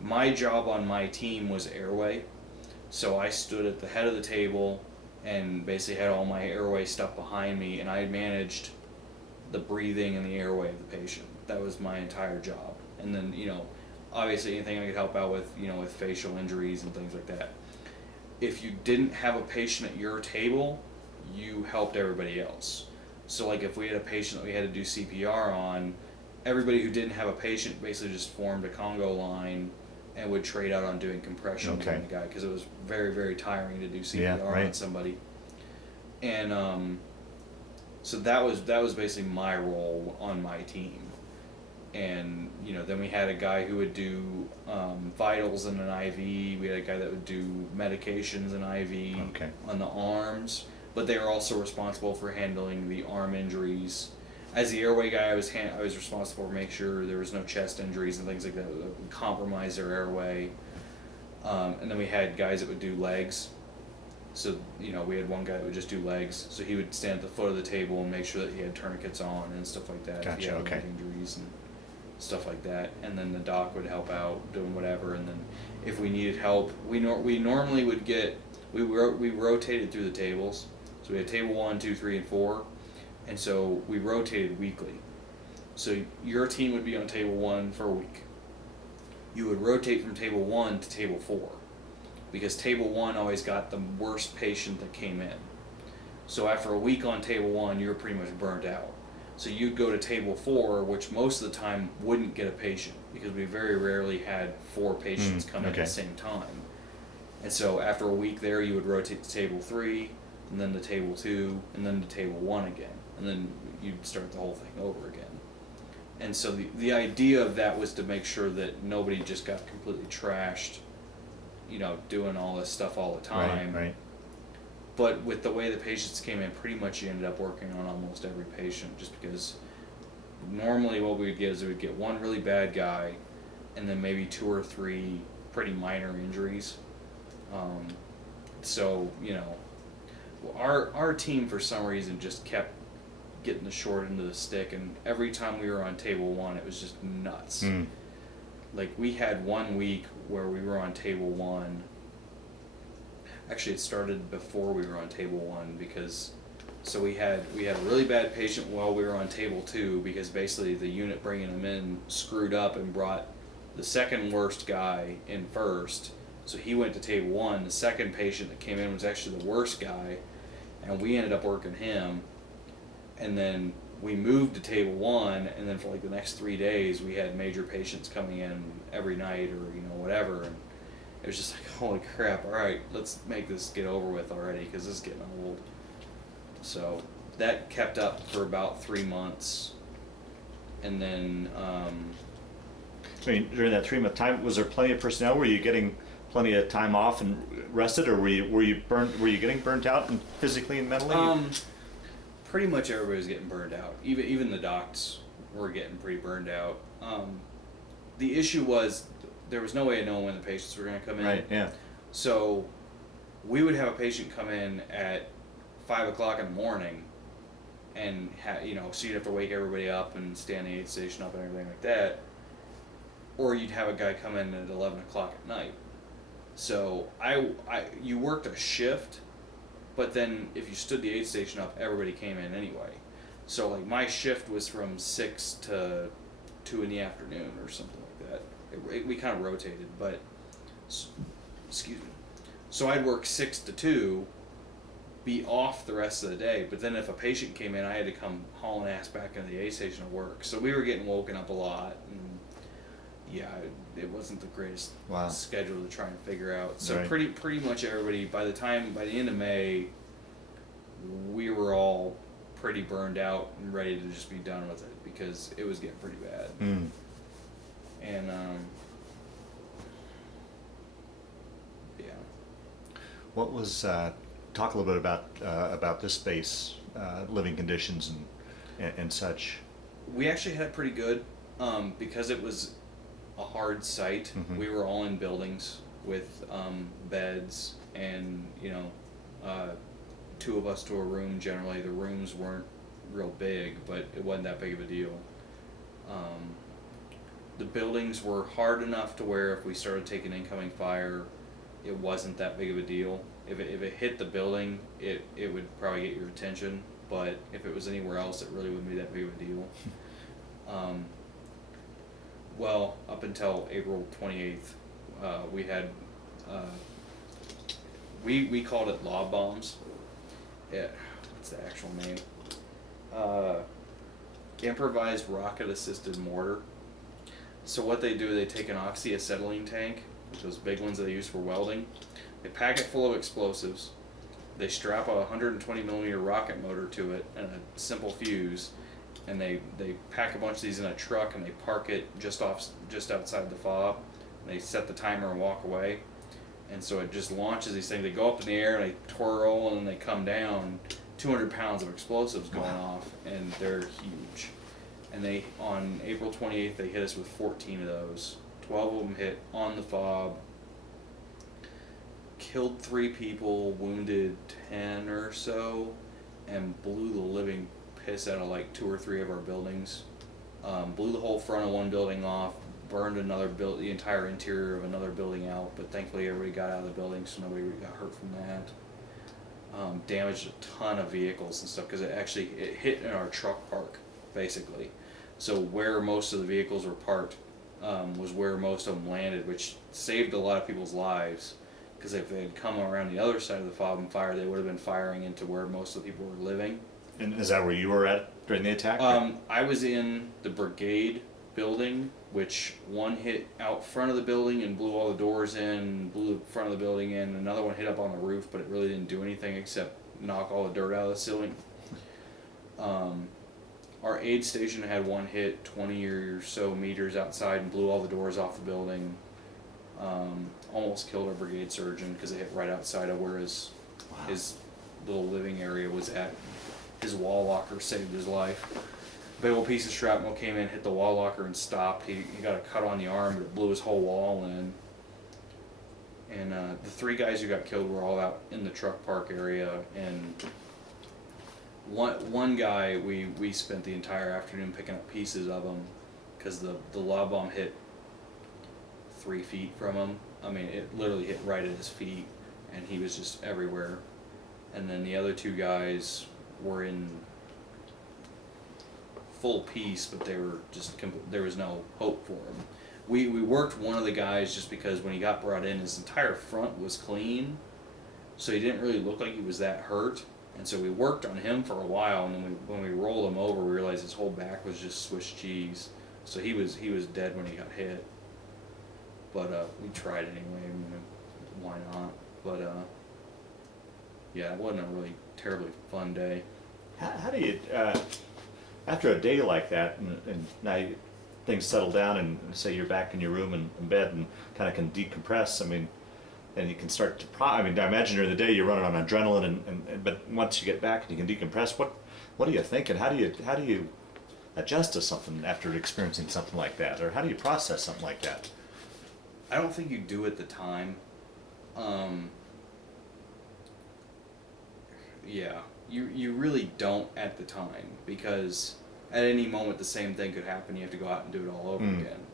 My job on my team was airway, so I stood at the head of the table and basically had all my airway stuff behind me, and I managed the breathing and the airway of the patient. That was my entire job. And then, obviously anything I could help out with, with facial injuries and things like that. If you didn't have a patient at your table, you helped everybody else. So if we had a patient that we had to do CPR on, everybody who didn't have a patient basically just formed a Congo line and would trade out on doing compression on the guy, because it was very, very tiring to do CPR on somebody. And so that was basically my role on my team. And then we had a guy who would do vitals in an IV. We had a guy that would do medications in IV on the arms, but they were also responsible for handling the arm injuries. As the airway guy, I was responsible for make sure there was no chest injuries and things like that would compromise their airway. And then we had guys that would do legs. So we had one guy that would just do legs. So he would stand at the foot of the table and make sure that he had tourniquets on and stuff like that. Gotcha. If he had leg injuries and stuff like that. And then the doc would help out doing whatever. And then if we needed help, we normally would we rotated through the tables. So we had table 1, 2, 3, and 4. And so we rotated weekly. So your team would be on table 1 for a week. You would rotate from table 1 to table 4, because table 1 always got the worst patient that came in. So after a week on table 1, you were pretty much burnt out. So you'd go to table 4, which most of the time wouldn't get a patient, because we very rarely had 4 patients come in at the same time. And so after a week there, you would rotate to table 3, and then to table 2, and then to table 1 again. And then you'd start the whole thing over again. And so the idea of that was to make sure that nobody just got completely trashed, doing all this stuff all the time. Right. But with the way the patients came in, pretty much you ended up working on almost every patient, just because normally what we would get is we would get one really bad guy, and then maybe 2 or 3 pretty minor injuries. So, you know, our team for some reason just kept getting the short end of the stick, and every time we were on table 1, it was just nuts. Like, we had one week where we were on table 1. Actually, it started before we were on table 1, because so we had a really bad patient while we were on table 2, because basically the unit bringing them in screwed up and brought the second worst guy in first. So he went to table 1. The second patient that came in was actually the worst guy, and we ended up working him. And then we moved to table 1, and then for like the next 3 days we had major patients coming in every night, or you know, whatever. And it was just like, holy crap! All right, let's make this get over with already, because this is getting old. So that kept up for about 3 months, and then I mean, during that 3-month time, was there plenty of personnel? Were you getting plenty of time off and rested, or were you getting burnt out and physically and mentally? Pretty much everybody was getting burned out. Even the docs were getting pretty burned out. The issue was there was no way of knowing when the patients were going to come in. Right. Yeah. So we would have a patient come in at 5 o'clock in the morning, and so you'd have to wake everybody up and stand the aid station up and everything like that. Or you'd have a guy come in at 11 o'clock at night. So you worked a shift, but then if you stood the aid station up, everybody came in anyway. So like my shift was from 6 to 2 in the afternoon or something like that. We kind of rotated, but excuse me. So I'd work 6 to 2, be off the rest of the day. But then if a patient came in, I had to come hauling ass back into the aid station to work. So we were getting woken up a lot, and yeah, it wasn't the greatest schedule to try and figure out. So Right. pretty much everybody, by the end of May, we were all pretty burned out and ready to just be done with it, because it was getting pretty bad. And yeah. What was talk a little bit about this space, living conditions and such. We actually had it pretty good, because it was a hard site. We were all in buildings with beds, and 2 of us to a room. Generally, the rooms weren't real big, but it wasn't that big of a deal. The buildings were hard enough to where if we started taking incoming fire, it wasn't that big of a deal. If it hit the building, it would probably get your attention, but if it was anywhere else, it really wouldn't be that big of a deal. Well, up until April 28th, we had, we called it lob bombs. Yeah, what's the actual name? Improvised rocket-assisted mortar. So what they do, they take an oxyacetylene tank, those big ones that they use for welding. They pack it full of explosives. They strap a 120 millimeter rocket motor to it and a simple fuse, and they pack a bunch of these in a truck, and they park it just outside the fob. And they set the timer and walk away, and so it just launches these things. They go up in the air and they twirl, and then they come down. 200 pounds of explosives going off, and they're huge. And on April 28th, they hit us with 14 of those. 12 of them hit on the fob. Killed 3 people, wounded 10 or so, and blew the living piss out of like 2 or 3 of our buildings. Blew the whole front of one building off, burned the entire interior of another building out, but thankfully everybody got out of the building, so nobody got hurt from that. Damaged a ton of vehicles and stuff, because it hit in our truck park, basically. So where most of the vehicles were parked was where most of them landed, which saved a lot of people's lives. Because if they had come around the other side of the fob and fire, they would have been firing into where most of the people were living. And is that where you were at during the attack? I was in the Brigade building, which one hit out front of the building and blew all the doors in, blew the front of the building in. Another one hit up on the roof, but it really didn't do anything except knock all the dirt out of the ceiling. Our aid station had one hit 20 or so meters outside and blew all the doors off the building. Almost killed our brigade surgeon because it hit right outside of where his little living area was at. His wall locker saved his life. Big old piece of shrapnel came in, hit the wall locker and stopped. He got a cut on the arm, but it blew his whole wall in. And the 3 guys who got killed were all out in the truck park area, and one guy we spent the entire afternoon picking up pieces of him because the log bomb hit 3 feet from him. I mean, it literally hit right at his feet, and he was just everywhere. And then the other 2 guys were in full piece, but they were just there was no hope for him. We worked one of the guys just because when he got brought in, his entire front was clean, so he didn't really look like he was that hurt. And so we worked on him for a while, and then when we rolled him over, we realized his whole back was just Swiss cheese. So he was dead when he got hit. But we tried anyway. I mean, why not? But yeah, it wasn't a really terribly fun day. How do you, after a day like that, and now things settle down, and say you're back in your room and in bed and kind of can decompress, I mean, and you can start to, I mean, I imagine during the day you're running on adrenaline, but once you get back and you can decompress, what do you think, and how do you adjust to something after experiencing something like that, or how do you process something like that? I don't think you do at the time. Yeah, you really don't at the time, because at any moment the same thing could happen. You have to go out and do it all over again.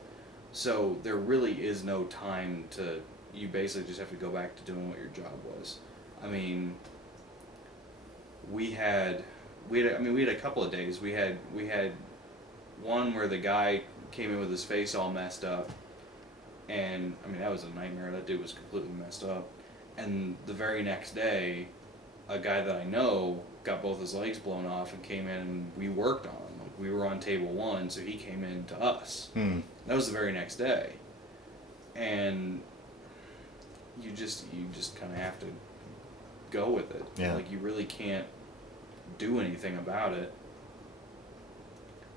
So there really is no time to. You basically just have to go back to doing what your job was. I mean, we had a couple of days. We had one where the guy came in with his face all messed up, and I mean that was a nightmare. That dude was completely messed up. And the very next day, a guy that I know got both his legs blown off and came in, and we worked on him. Like, we were on table 1, so he came in to us. That was the very next day, and you just kind of have to go with it. Yeah. Like, you really can't do anything about it.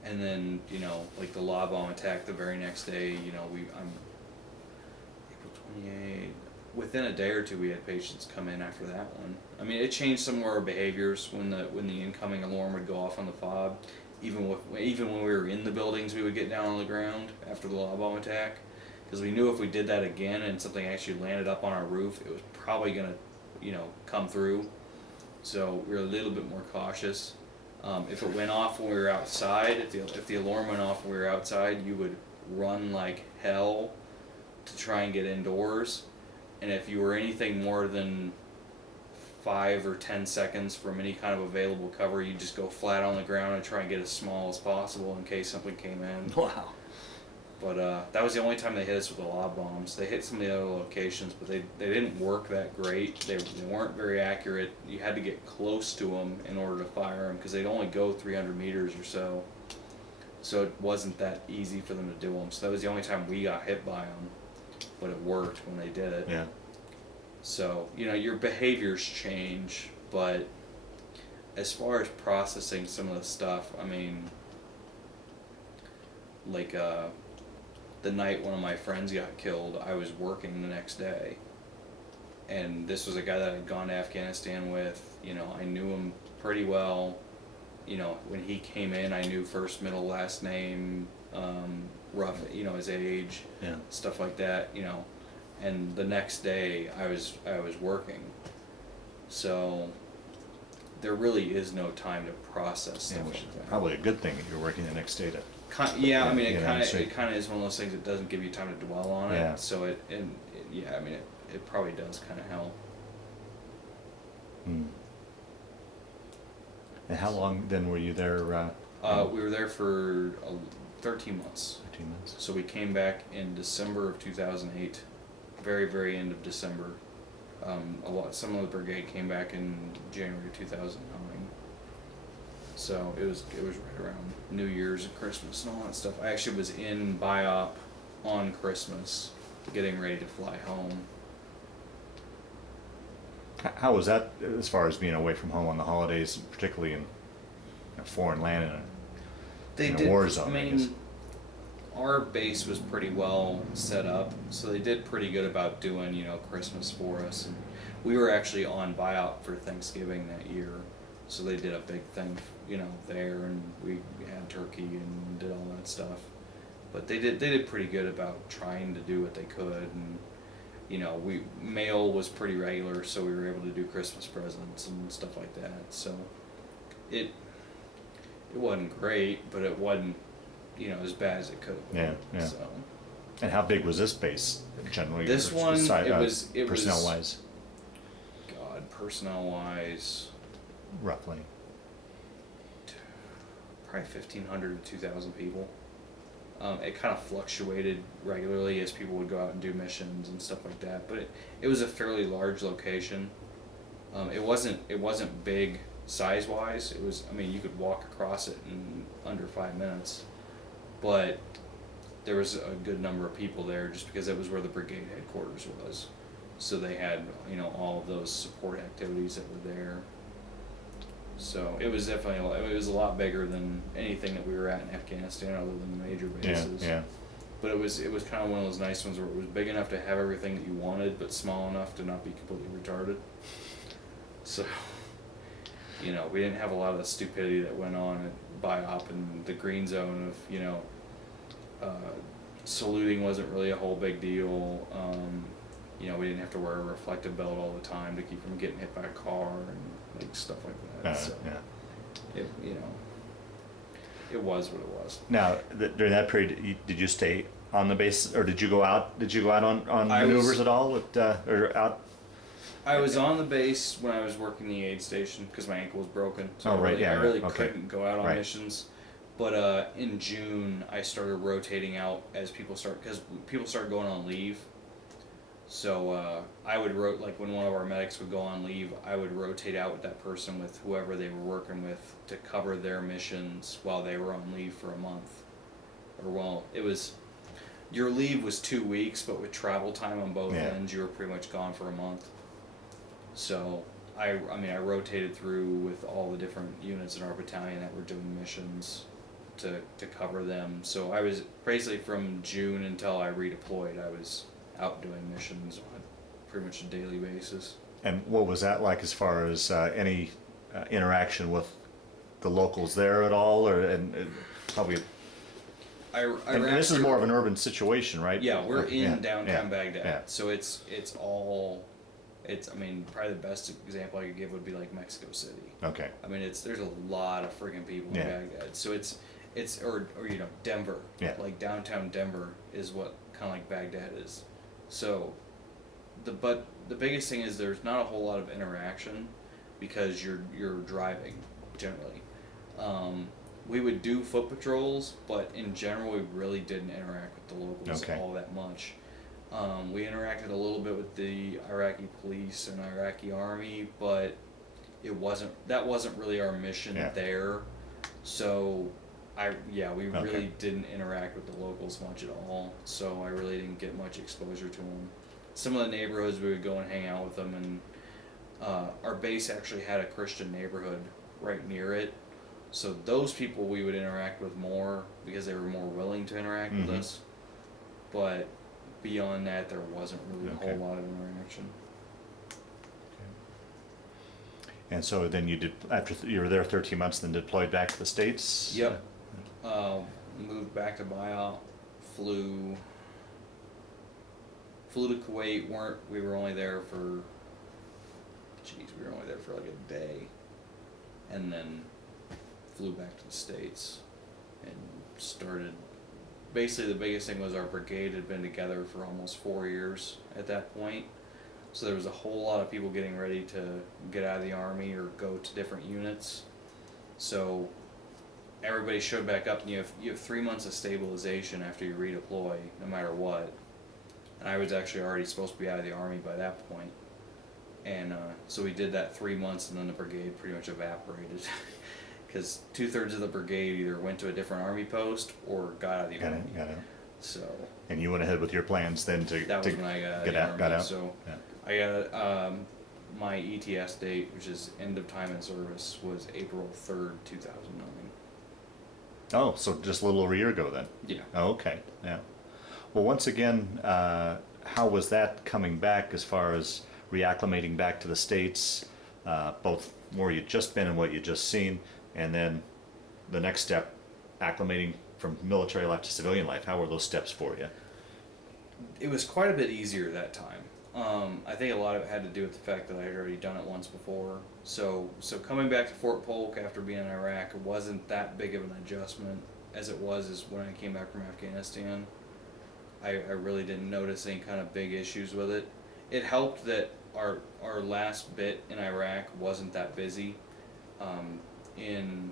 And then, like the law bomb attack the very next day, I'm April 28th. Within a day or two, we had patients come in after that one. I mean, it changed some of our behaviors when the incoming alarm would go off on the fob. Even when we were in the buildings, we would get down on the ground after the law bomb attack, because we knew if we did that again and something actually landed up on our roof, it was probably gonna, come through. So we were a little bit more cautious. If it went off when we were outside, if the alarm went off when we were outside, you would run like hell to try and get indoors. And if you were anything more than 5 or 10 seconds from any kind of available cover, you just go flat on the ground and try and get as small as possible in case something came in. Wow. But that was the only time they hit us with the lob bombs. They hit some of the other locations, but they didn't work that great. They weren't very accurate. You had to get close to them in order to fire them, because they'd only go 300 meters or so. So it wasn't that easy for them to do them. So that was the only time we got hit by them. But it worked when they did it. Yeah. So, your behaviors change, but as far as processing some of the stuff, I mean, like, the night one of my friends got killed, I was working the next day. And this was a guy that I'd gone to Afghanistan with. I knew him pretty well. When he came in, I knew first, middle, last name, rough, his age, stuff like that, and the next day I was working, so there really is no time to process stuff Which like is that. probably a good thing that you're working the next day to. I mean, it so- kind of is one of those things that doesn't give you time to dwell on it. Yeah. So it probably does kind of help. And how long then were you there? We were there for 13 months. 13 months. So we came back in December of 2008, very, very end of December. Some of the brigade came back in January 2009. So it was right around New Year's and Christmas and all that stuff. I actually was in BIOP on Christmas, getting ready to fly home. How was that as far as being away from home on the holidays, particularly in a foreign land and in a war zone? I mean, our base was pretty well set up, so they did pretty good about doing, Christmas for us. And we were actually on buyout for Thanksgiving that year, so they did a big thing, there, and we had turkey and did all that stuff. But they did pretty good about trying to do what they could, and mail was pretty regular, so we were able to do Christmas presents and stuff like that. So it wasn't great, but it wasn't as bad as it could have been. Yeah. So. And how big was this base generally? This one, it was personnel wise. God, personnel wise, Roughly. probably 1,500 to 2,000 people. It kind of fluctuated regularly as people would go out and do missions and stuff like that. But it was a fairly large location. It wasn't big size wise. It was, you could walk across it in under 5 minutes. But there was a good number of people there just because it was where the brigade headquarters was. So they had, all of those support activities that were there. So it was definitely it was a lot bigger than anything that we were at in Afghanistan other than the major bases. Yeah. But it was kind of one of those nice ones where it was big enough to have everything that you wanted, but small enough to not be completely retarded. So, we didn't have a lot of the stupidity that went on at BIOP and the green zone of, saluting wasn't really a whole big deal. We didn't have to wear a reflective belt all the time to keep from getting hit by a car and stuff like that. So it it was what it was. Now, during that period, did you stay on the base, or did you go out? Did you go out on maneuvers at all, or out? I was on the base when I was working the aid station because my ankle was broken. So I really couldn't go out on missions. But in June, I started rotating out as people started going on leave. So I would like when one of our medics would go on leave, I would rotate out with that person with whoever they were working with to cover their missions while they were on leave for a month. Your leave was 2 weeks, but with travel time on both ends, you were pretty much gone for a month. So I rotated through with all the different units in our battalion that were doing missions to cover them. So I was basically from June until I redeployed, I was out doing missions on pretty much a daily basis. And what was that like as far as any interaction with the locals there at all, and probably? And this is more of an urban situation, right? Yeah, we're in downtown Baghdad, yeah. so it's probably the best example I could give would be like Mexico City. Okay. There's a lot of friggin' people in Baghdad, so it's Denver. Yeah. Like downtown Denver is what kind of like Baghdad is. So, but the biggest thing is there's not a whole lot of interaction because you're driving generally. We would do foot patrols, but in general we really didn't interact with the locals all that much. We interacted a little bit with the Iraqi police and Iraqi army, but that wasn't really our mission there. So we really didn't interact with the locals much at all, so I really didn't get much exposure to them. Some of the neighborhoods we would go and hang out with them, and our base actually had a Christian neighborhood right near it, so those people we would interact with more because they were more willing to interact with us. But beyond that, there wasn't really a whole lot of interaction. And so then you did, after you were there 13 months, then deployed back to the States? Yep. Moved back to BIOP, flew to Kuwait. We were only there for like a day, and then flew back to the States and started. Basically, the biggest thing was our brigade had been together for almost 4 years at that point. So there was a whole lot of people getting ready to get out of the Army or go to different units. So everybody showed back up, and you have 3 months of stabilization after you redeploy, no matter what. And I was actually already supposed to be out of the Army by that point. And so we did that 3 months, and then the brigade pretty much evaporated. Because 2/3 of the brigade either went to a different Army post or got out of the Army. Got it. So. And you went ahead with your plans then to That was when I got out. So yeah. I got my ETS date, which is end of time in service, was April 3rd, 2009. Oh, so just a little over a year ago then? Yeah. Oh, okay, yeah. Well, once again, how was that coming back as far as reacclimating back to the States, both where you'd just been and what you'd just seen, and then the next step, acclimating from military life to civilian life? How were those steps for you? It was quite a bit easier that time. I think a lot of it had to do with the fact that I had already done it once before. So coming back to Fort Polk after being in Iraq, it wasn't that big of an adjustment as it was as when I came back from Afghanistan. I really didn't notice any kind of big issues with it. It helped that our last bit in Iraq wasn't that busy. In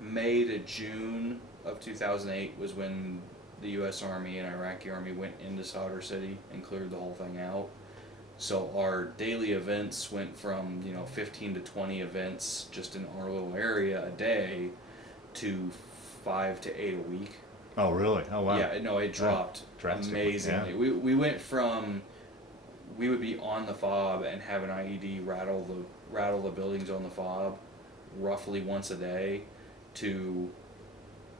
May to June of 2008 was when the U.S. Army and Iraqi Army went into Sadr City and cleared the whole thing out. So our daily events went from 15 to 20 events just in our little area a day to 5 to 8 a week. Oh, really? Oh, wow. Yeah, no, it dropped amazingly. Yeah. We went from, we would be on the fob and have an IED rattle the buildings on the fob roughly once a day to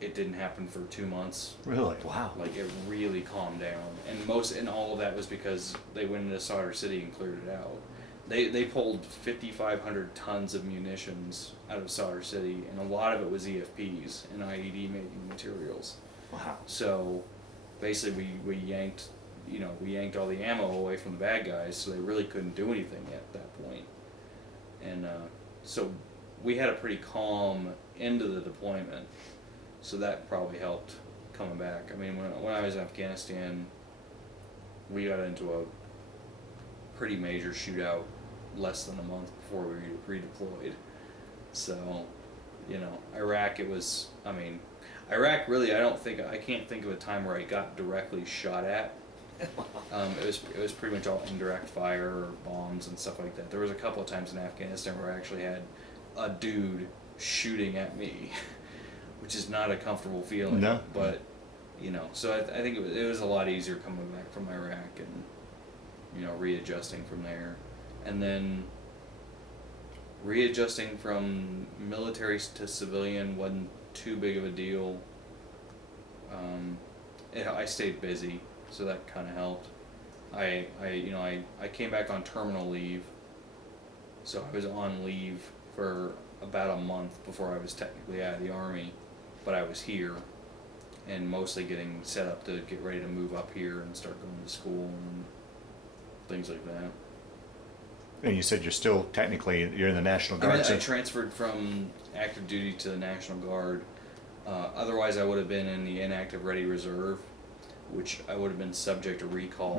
it didn't happen for 2 months. Really? Wow. Like, it really calmed down. And all of that was because they went into Sadr City and cleared it out. They pulled 5,500 tons of munitions out of Sadr City, and a lot of it was EFPs and IED making materials. Wow. So basically we yanked all the ammo away from the bad guys, so they really couldn't do anything at that point. And so we had a pretty calm end of the deployment, so that probably helped coming back. I mean, when I was in Afghanistan, we got into a pretty major shootout less than a month before we redeployed. So, Iraq, Iraq really, I can't think of a time where I got directly shot at. It was pretty much all indirect fire or bombs and stuff like that. There was a couple of times in Afghanistan where I actually had a dude shooting at me, which is not a comfortable feeling. No. But, so I think it was a lot easier coming back from Iraq and, readjusting from there. And then readjusting from military to civilian wasn't too big of a deal. I stayed busy, so that kind of helped. I came back on terminal leave, so I was on leave for about a month before I was technically out of the Army, but I was here and mostly getting set up to get ready to move up here and start going to school and things like that. And you said you're in the National Guard. I transferred from active duty to the National Guard. Otherwise, I would have been in the inactive ready reserve, which I would have been subject to recall.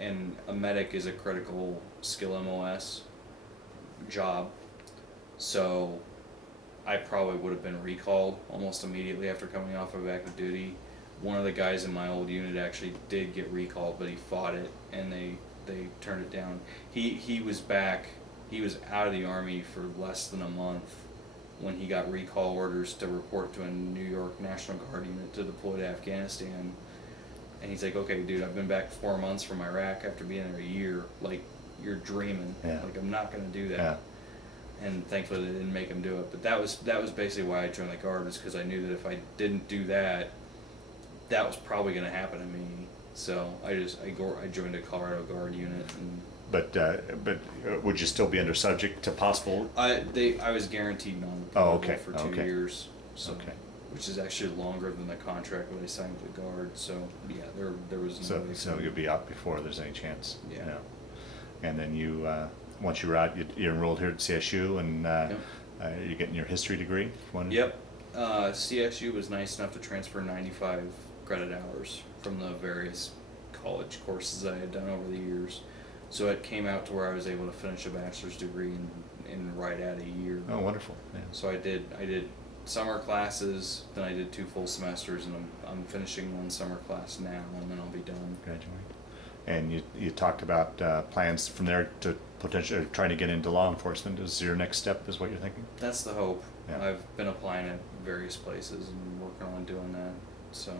And a medic is a critical skill MOS job, so I probably would have been recalled almost immediately after coming off of active duty. One of the guys in my old unit actually did get recalled, but he fought it and they turned it down. He was back. He was out of the Army for less than a month when he got recall orders to report to a New York National Guard unit to deploy to Afghanistan. And he's like, okay, dude, I've been back 4 months from Iraq after being there a year. Like, you're dreaming. Yeah. Like, I'm not going to do that. Yeah. And thankfully they didn't make him do it. But that was basically why I joined the Guard, is because I knew that if I didn't do that, that was probably going to happen to me. So I joined a Colorado Guard unit. And But would you still be under subject to possible? I was guaranteed non-deployable for 2 years. So, okay. Which is actually longer than the contract that I signed with the Guard. So yeah, there was no way. So you'll be out before there's any chance. Yeah. No. And then you once you're out, you're enrolled here at CSU, and Yep. you're getting your history degree. Yep. CSU was nice enough to transfer 95 credit hours from the various college courses I had done over the years. So it came out to where I was able to finish a bachelor's degree in right at a year. Oh, wonderful. Yeah. So I did summer classes, then I did 2 full semesters, and I'm finishing 1 summer class now, and then I'll be done. Graduate. And you talked about plans from there to potentially trying to get into law enforcement. Is your next step is what you're thinking? That's the hope. Yeah. I've been applying at various places and working on doing that. So.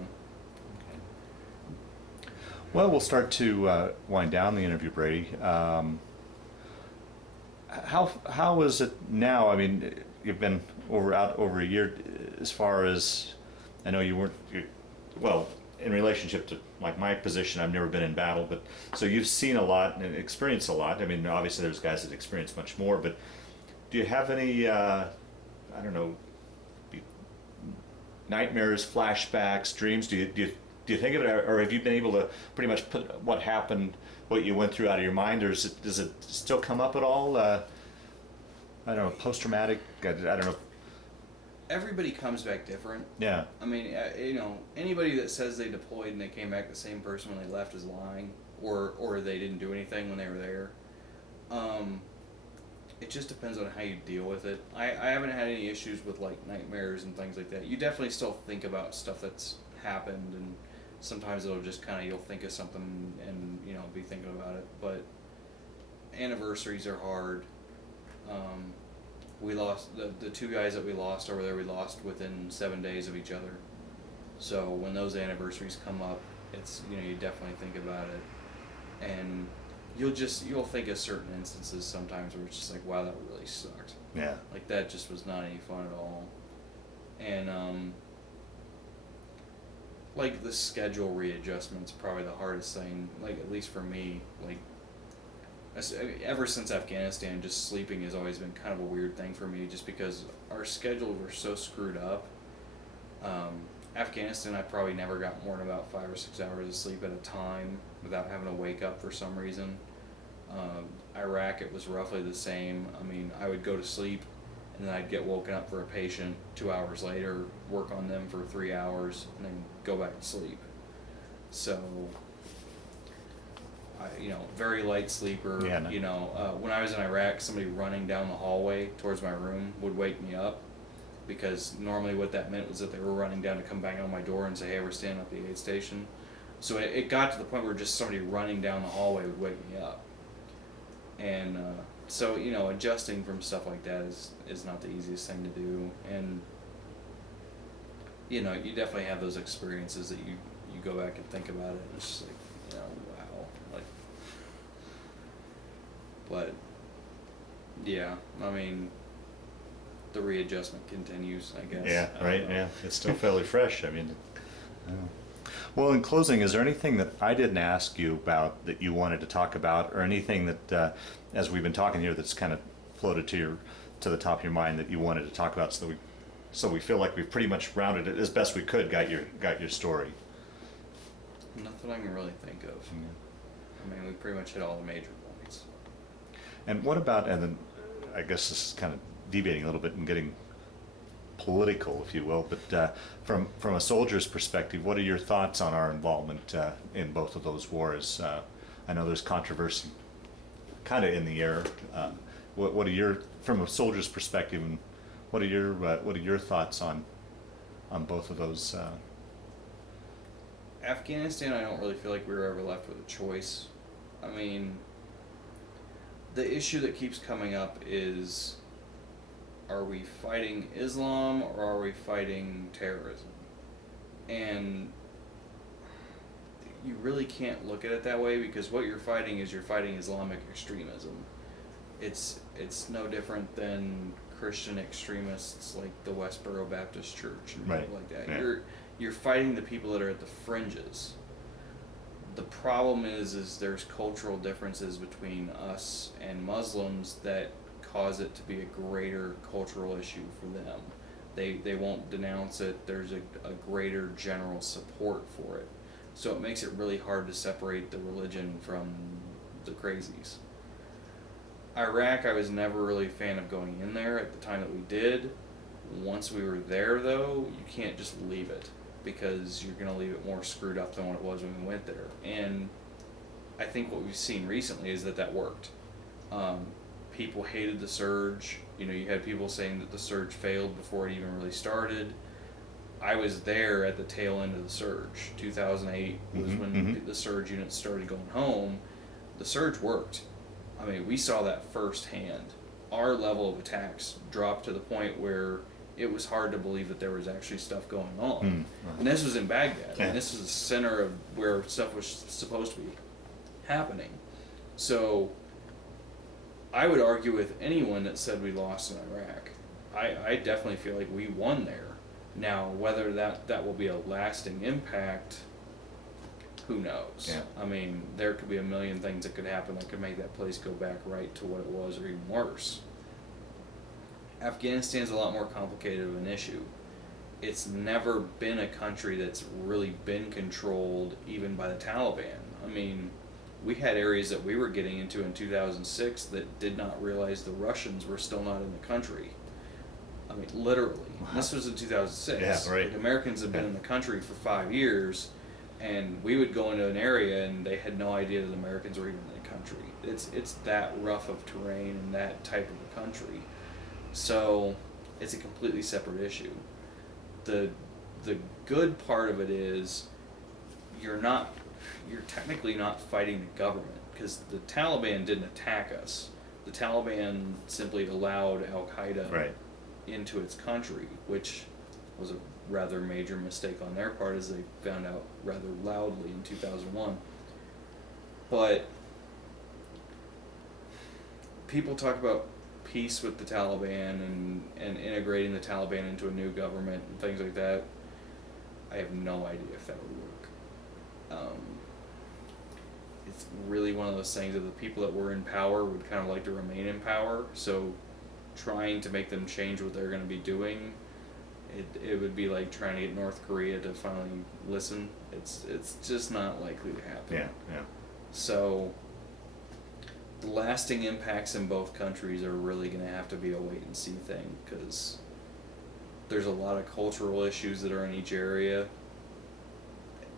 Well, we'll start to wind down the interview, Brady. How is it now? I mean, you've been over a year, as far as, I know well, in relationship to like my position, I've never been in battle, but so you've seen a lot and experienced a lot. I mean, obviously there's guys that experience much more, but do you have any, I don't know, nightmares, flashbacks, dreams? Do you think of it, or have you been able to pretty much put what happened, what you went through, out of your mind, or does it still come up at all? I don't know, post-traumatic. I don't know. Everybody comes back different. Yeah. I mean, anybody that says they deployed and they came back the same person when they left is lying, or they didn't do anything when they were there. It just depends on how you deal with it. I haven't had any issues with like nightmares and things like that. You definitely still think about stuff that's happened, and sometimes it'll just kind of, you'll think of something and be thinking about it. But anniversaries are hard. We lost the two guys that we lost over there. We lost within 7 days of each other. So when those anniversaries come up, it's you definitely think about it, and you'll think of certain instances sometimes where it's just like, wow, that really sucked. Yeah. Like that just was not any fun at all. And like the schedule readjustment's probably the hardest thing. Like at least for me, like ever since Afghanistan, just sleeping has always been kind of a weird thing for me, just because our schedules were so screwed up. Afghanistan, I probably never got more than about 5 or 6 hours of sleep at a time without having to wake up for some reason. Iraq, it was roughly the same. I mean, I would go to sleep and then I'd get woken up for a patient 2 hours later, work on them for 3 hours, and then go back to sleep. So, very light sleeper. Yeah, no. When I was in Iraq, somebody running down the hallway towards my room would wake me up, because normally what that meant was that they were running down to come bang on my door and say, hey, we're standing up at the aid station. So it got to the point where just somebody running down the hallway would wake me up. And so, adjusting from stuff like that is not the easiest thing to do. And, you definitely have those experiences that you go back and think about it, and it's just like, wow. Like, but, yeah, I mean, the readjustment continues, I guess. Yeah, right, yeah. It's still fairly fresh. I mean, well, in closing, is there anything that I didn't ask you about that you wanted to talk about, or anything that, as we've been talking here, that's kind of floated to the top of your mind that you wanted to talk about, so we feel like we've pretty much rounded it as best we could, got your story? Nothing I can really think of. Yeah. I mean, we pretty much hit all the major points. And what about, and then I guess this is kind of deviating a little bit and getting political, if you will, but from a soldier's perspective, what are your thoughts on our involvement in both of those wars? I know there's controversy kind of in the air. What are from a soldier's perspective, and what are your thoughts on both of those? Afghanistan, I don't really feel like we were ever left with a choice. I mean, the issue that keeps coming up is, are we fighting Islam or are we fighting terrorism? And you really can't look at it that way, because what you're fighting is Islamic extremism. It's no different than Christian extremists like the Westboro Baptist Church and people like that. Yeah. You're fighting the people that are at the fringes. The problem is there's cultural differences between us and Muslims that cause it to be a greater cultural issue for them. They won't denounce it. There's a greater general support for it. So it makes it really hard to separate the religion from the crazies. Iraq, I was never really a fan of going in there at the time that we did. Once we were there, though, you can't just leave it, because you're going to leave it more screwed up than what it was when we went there. And I think what we've seen recently is that worked. People hated the surge. You had people saying that the surge failed before it even really started. I was there at the tail end of the surge. 2008 was when the surge units started going home. The surge worked. I mean, we saw that firsthand. Our level of attacks dropped to the point where it was hard to believe that there was actually stuff going on. And this was in Baghdad. Yeah. And this was the center of where stuff was supposed to be happening. So I would argue with anyone that said we lost in Iraq. I definitely feel like we won there. Now, whether that will be a lasting impact, who knows? Yeah. I mean, there could be a million things that could happen that could make that place go back right to what it was, or even worse. Afghanistan's a lot more complicated of an issue. It's never been a country that's really been controlled even by the Taliban. I mean, we had areas that we were getting into in 2006 that did not realize the Russians were still not in the country. I mean, literally. Wow. This was in 2006. Yeah, right. Like, Americans have been Yeah. in the country for 5 years, and we would go into an area and they had no idea that Americans were even in the country. It's that rough of terrain and that type of a country. So it's a completely separate issue. The good part of it is you're technically not fighting the government, because the Taliban didn't attack us. The Taliban simply allowed Al-Qaeda Right. into its country, which was a rather major mistake on their part, as they found out rather loudly in 2001. But people talk about peace with the Taliban and integrating the Taliban into a new government and things like that. I have no idea if that would work. It's really one of those things that the people that were in power would kind of like to remain in power, so trying to make them change what they're going to be doing, it would be like trying to get North Korea to finally listen. It's just not likely to happen. Yeah, yeah. So the lasting impacts in both countries are really going to have to be a wait and see thing, because there's a lot of cultural issues that are in each area,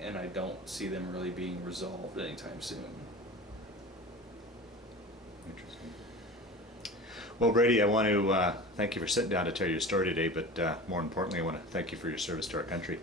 and I don't see them really being resolved anytime soon. Interesting. Well, Brady, I want to thank you for sitting down to tell your story today, but more importantly, I want to thank you for your service to our country.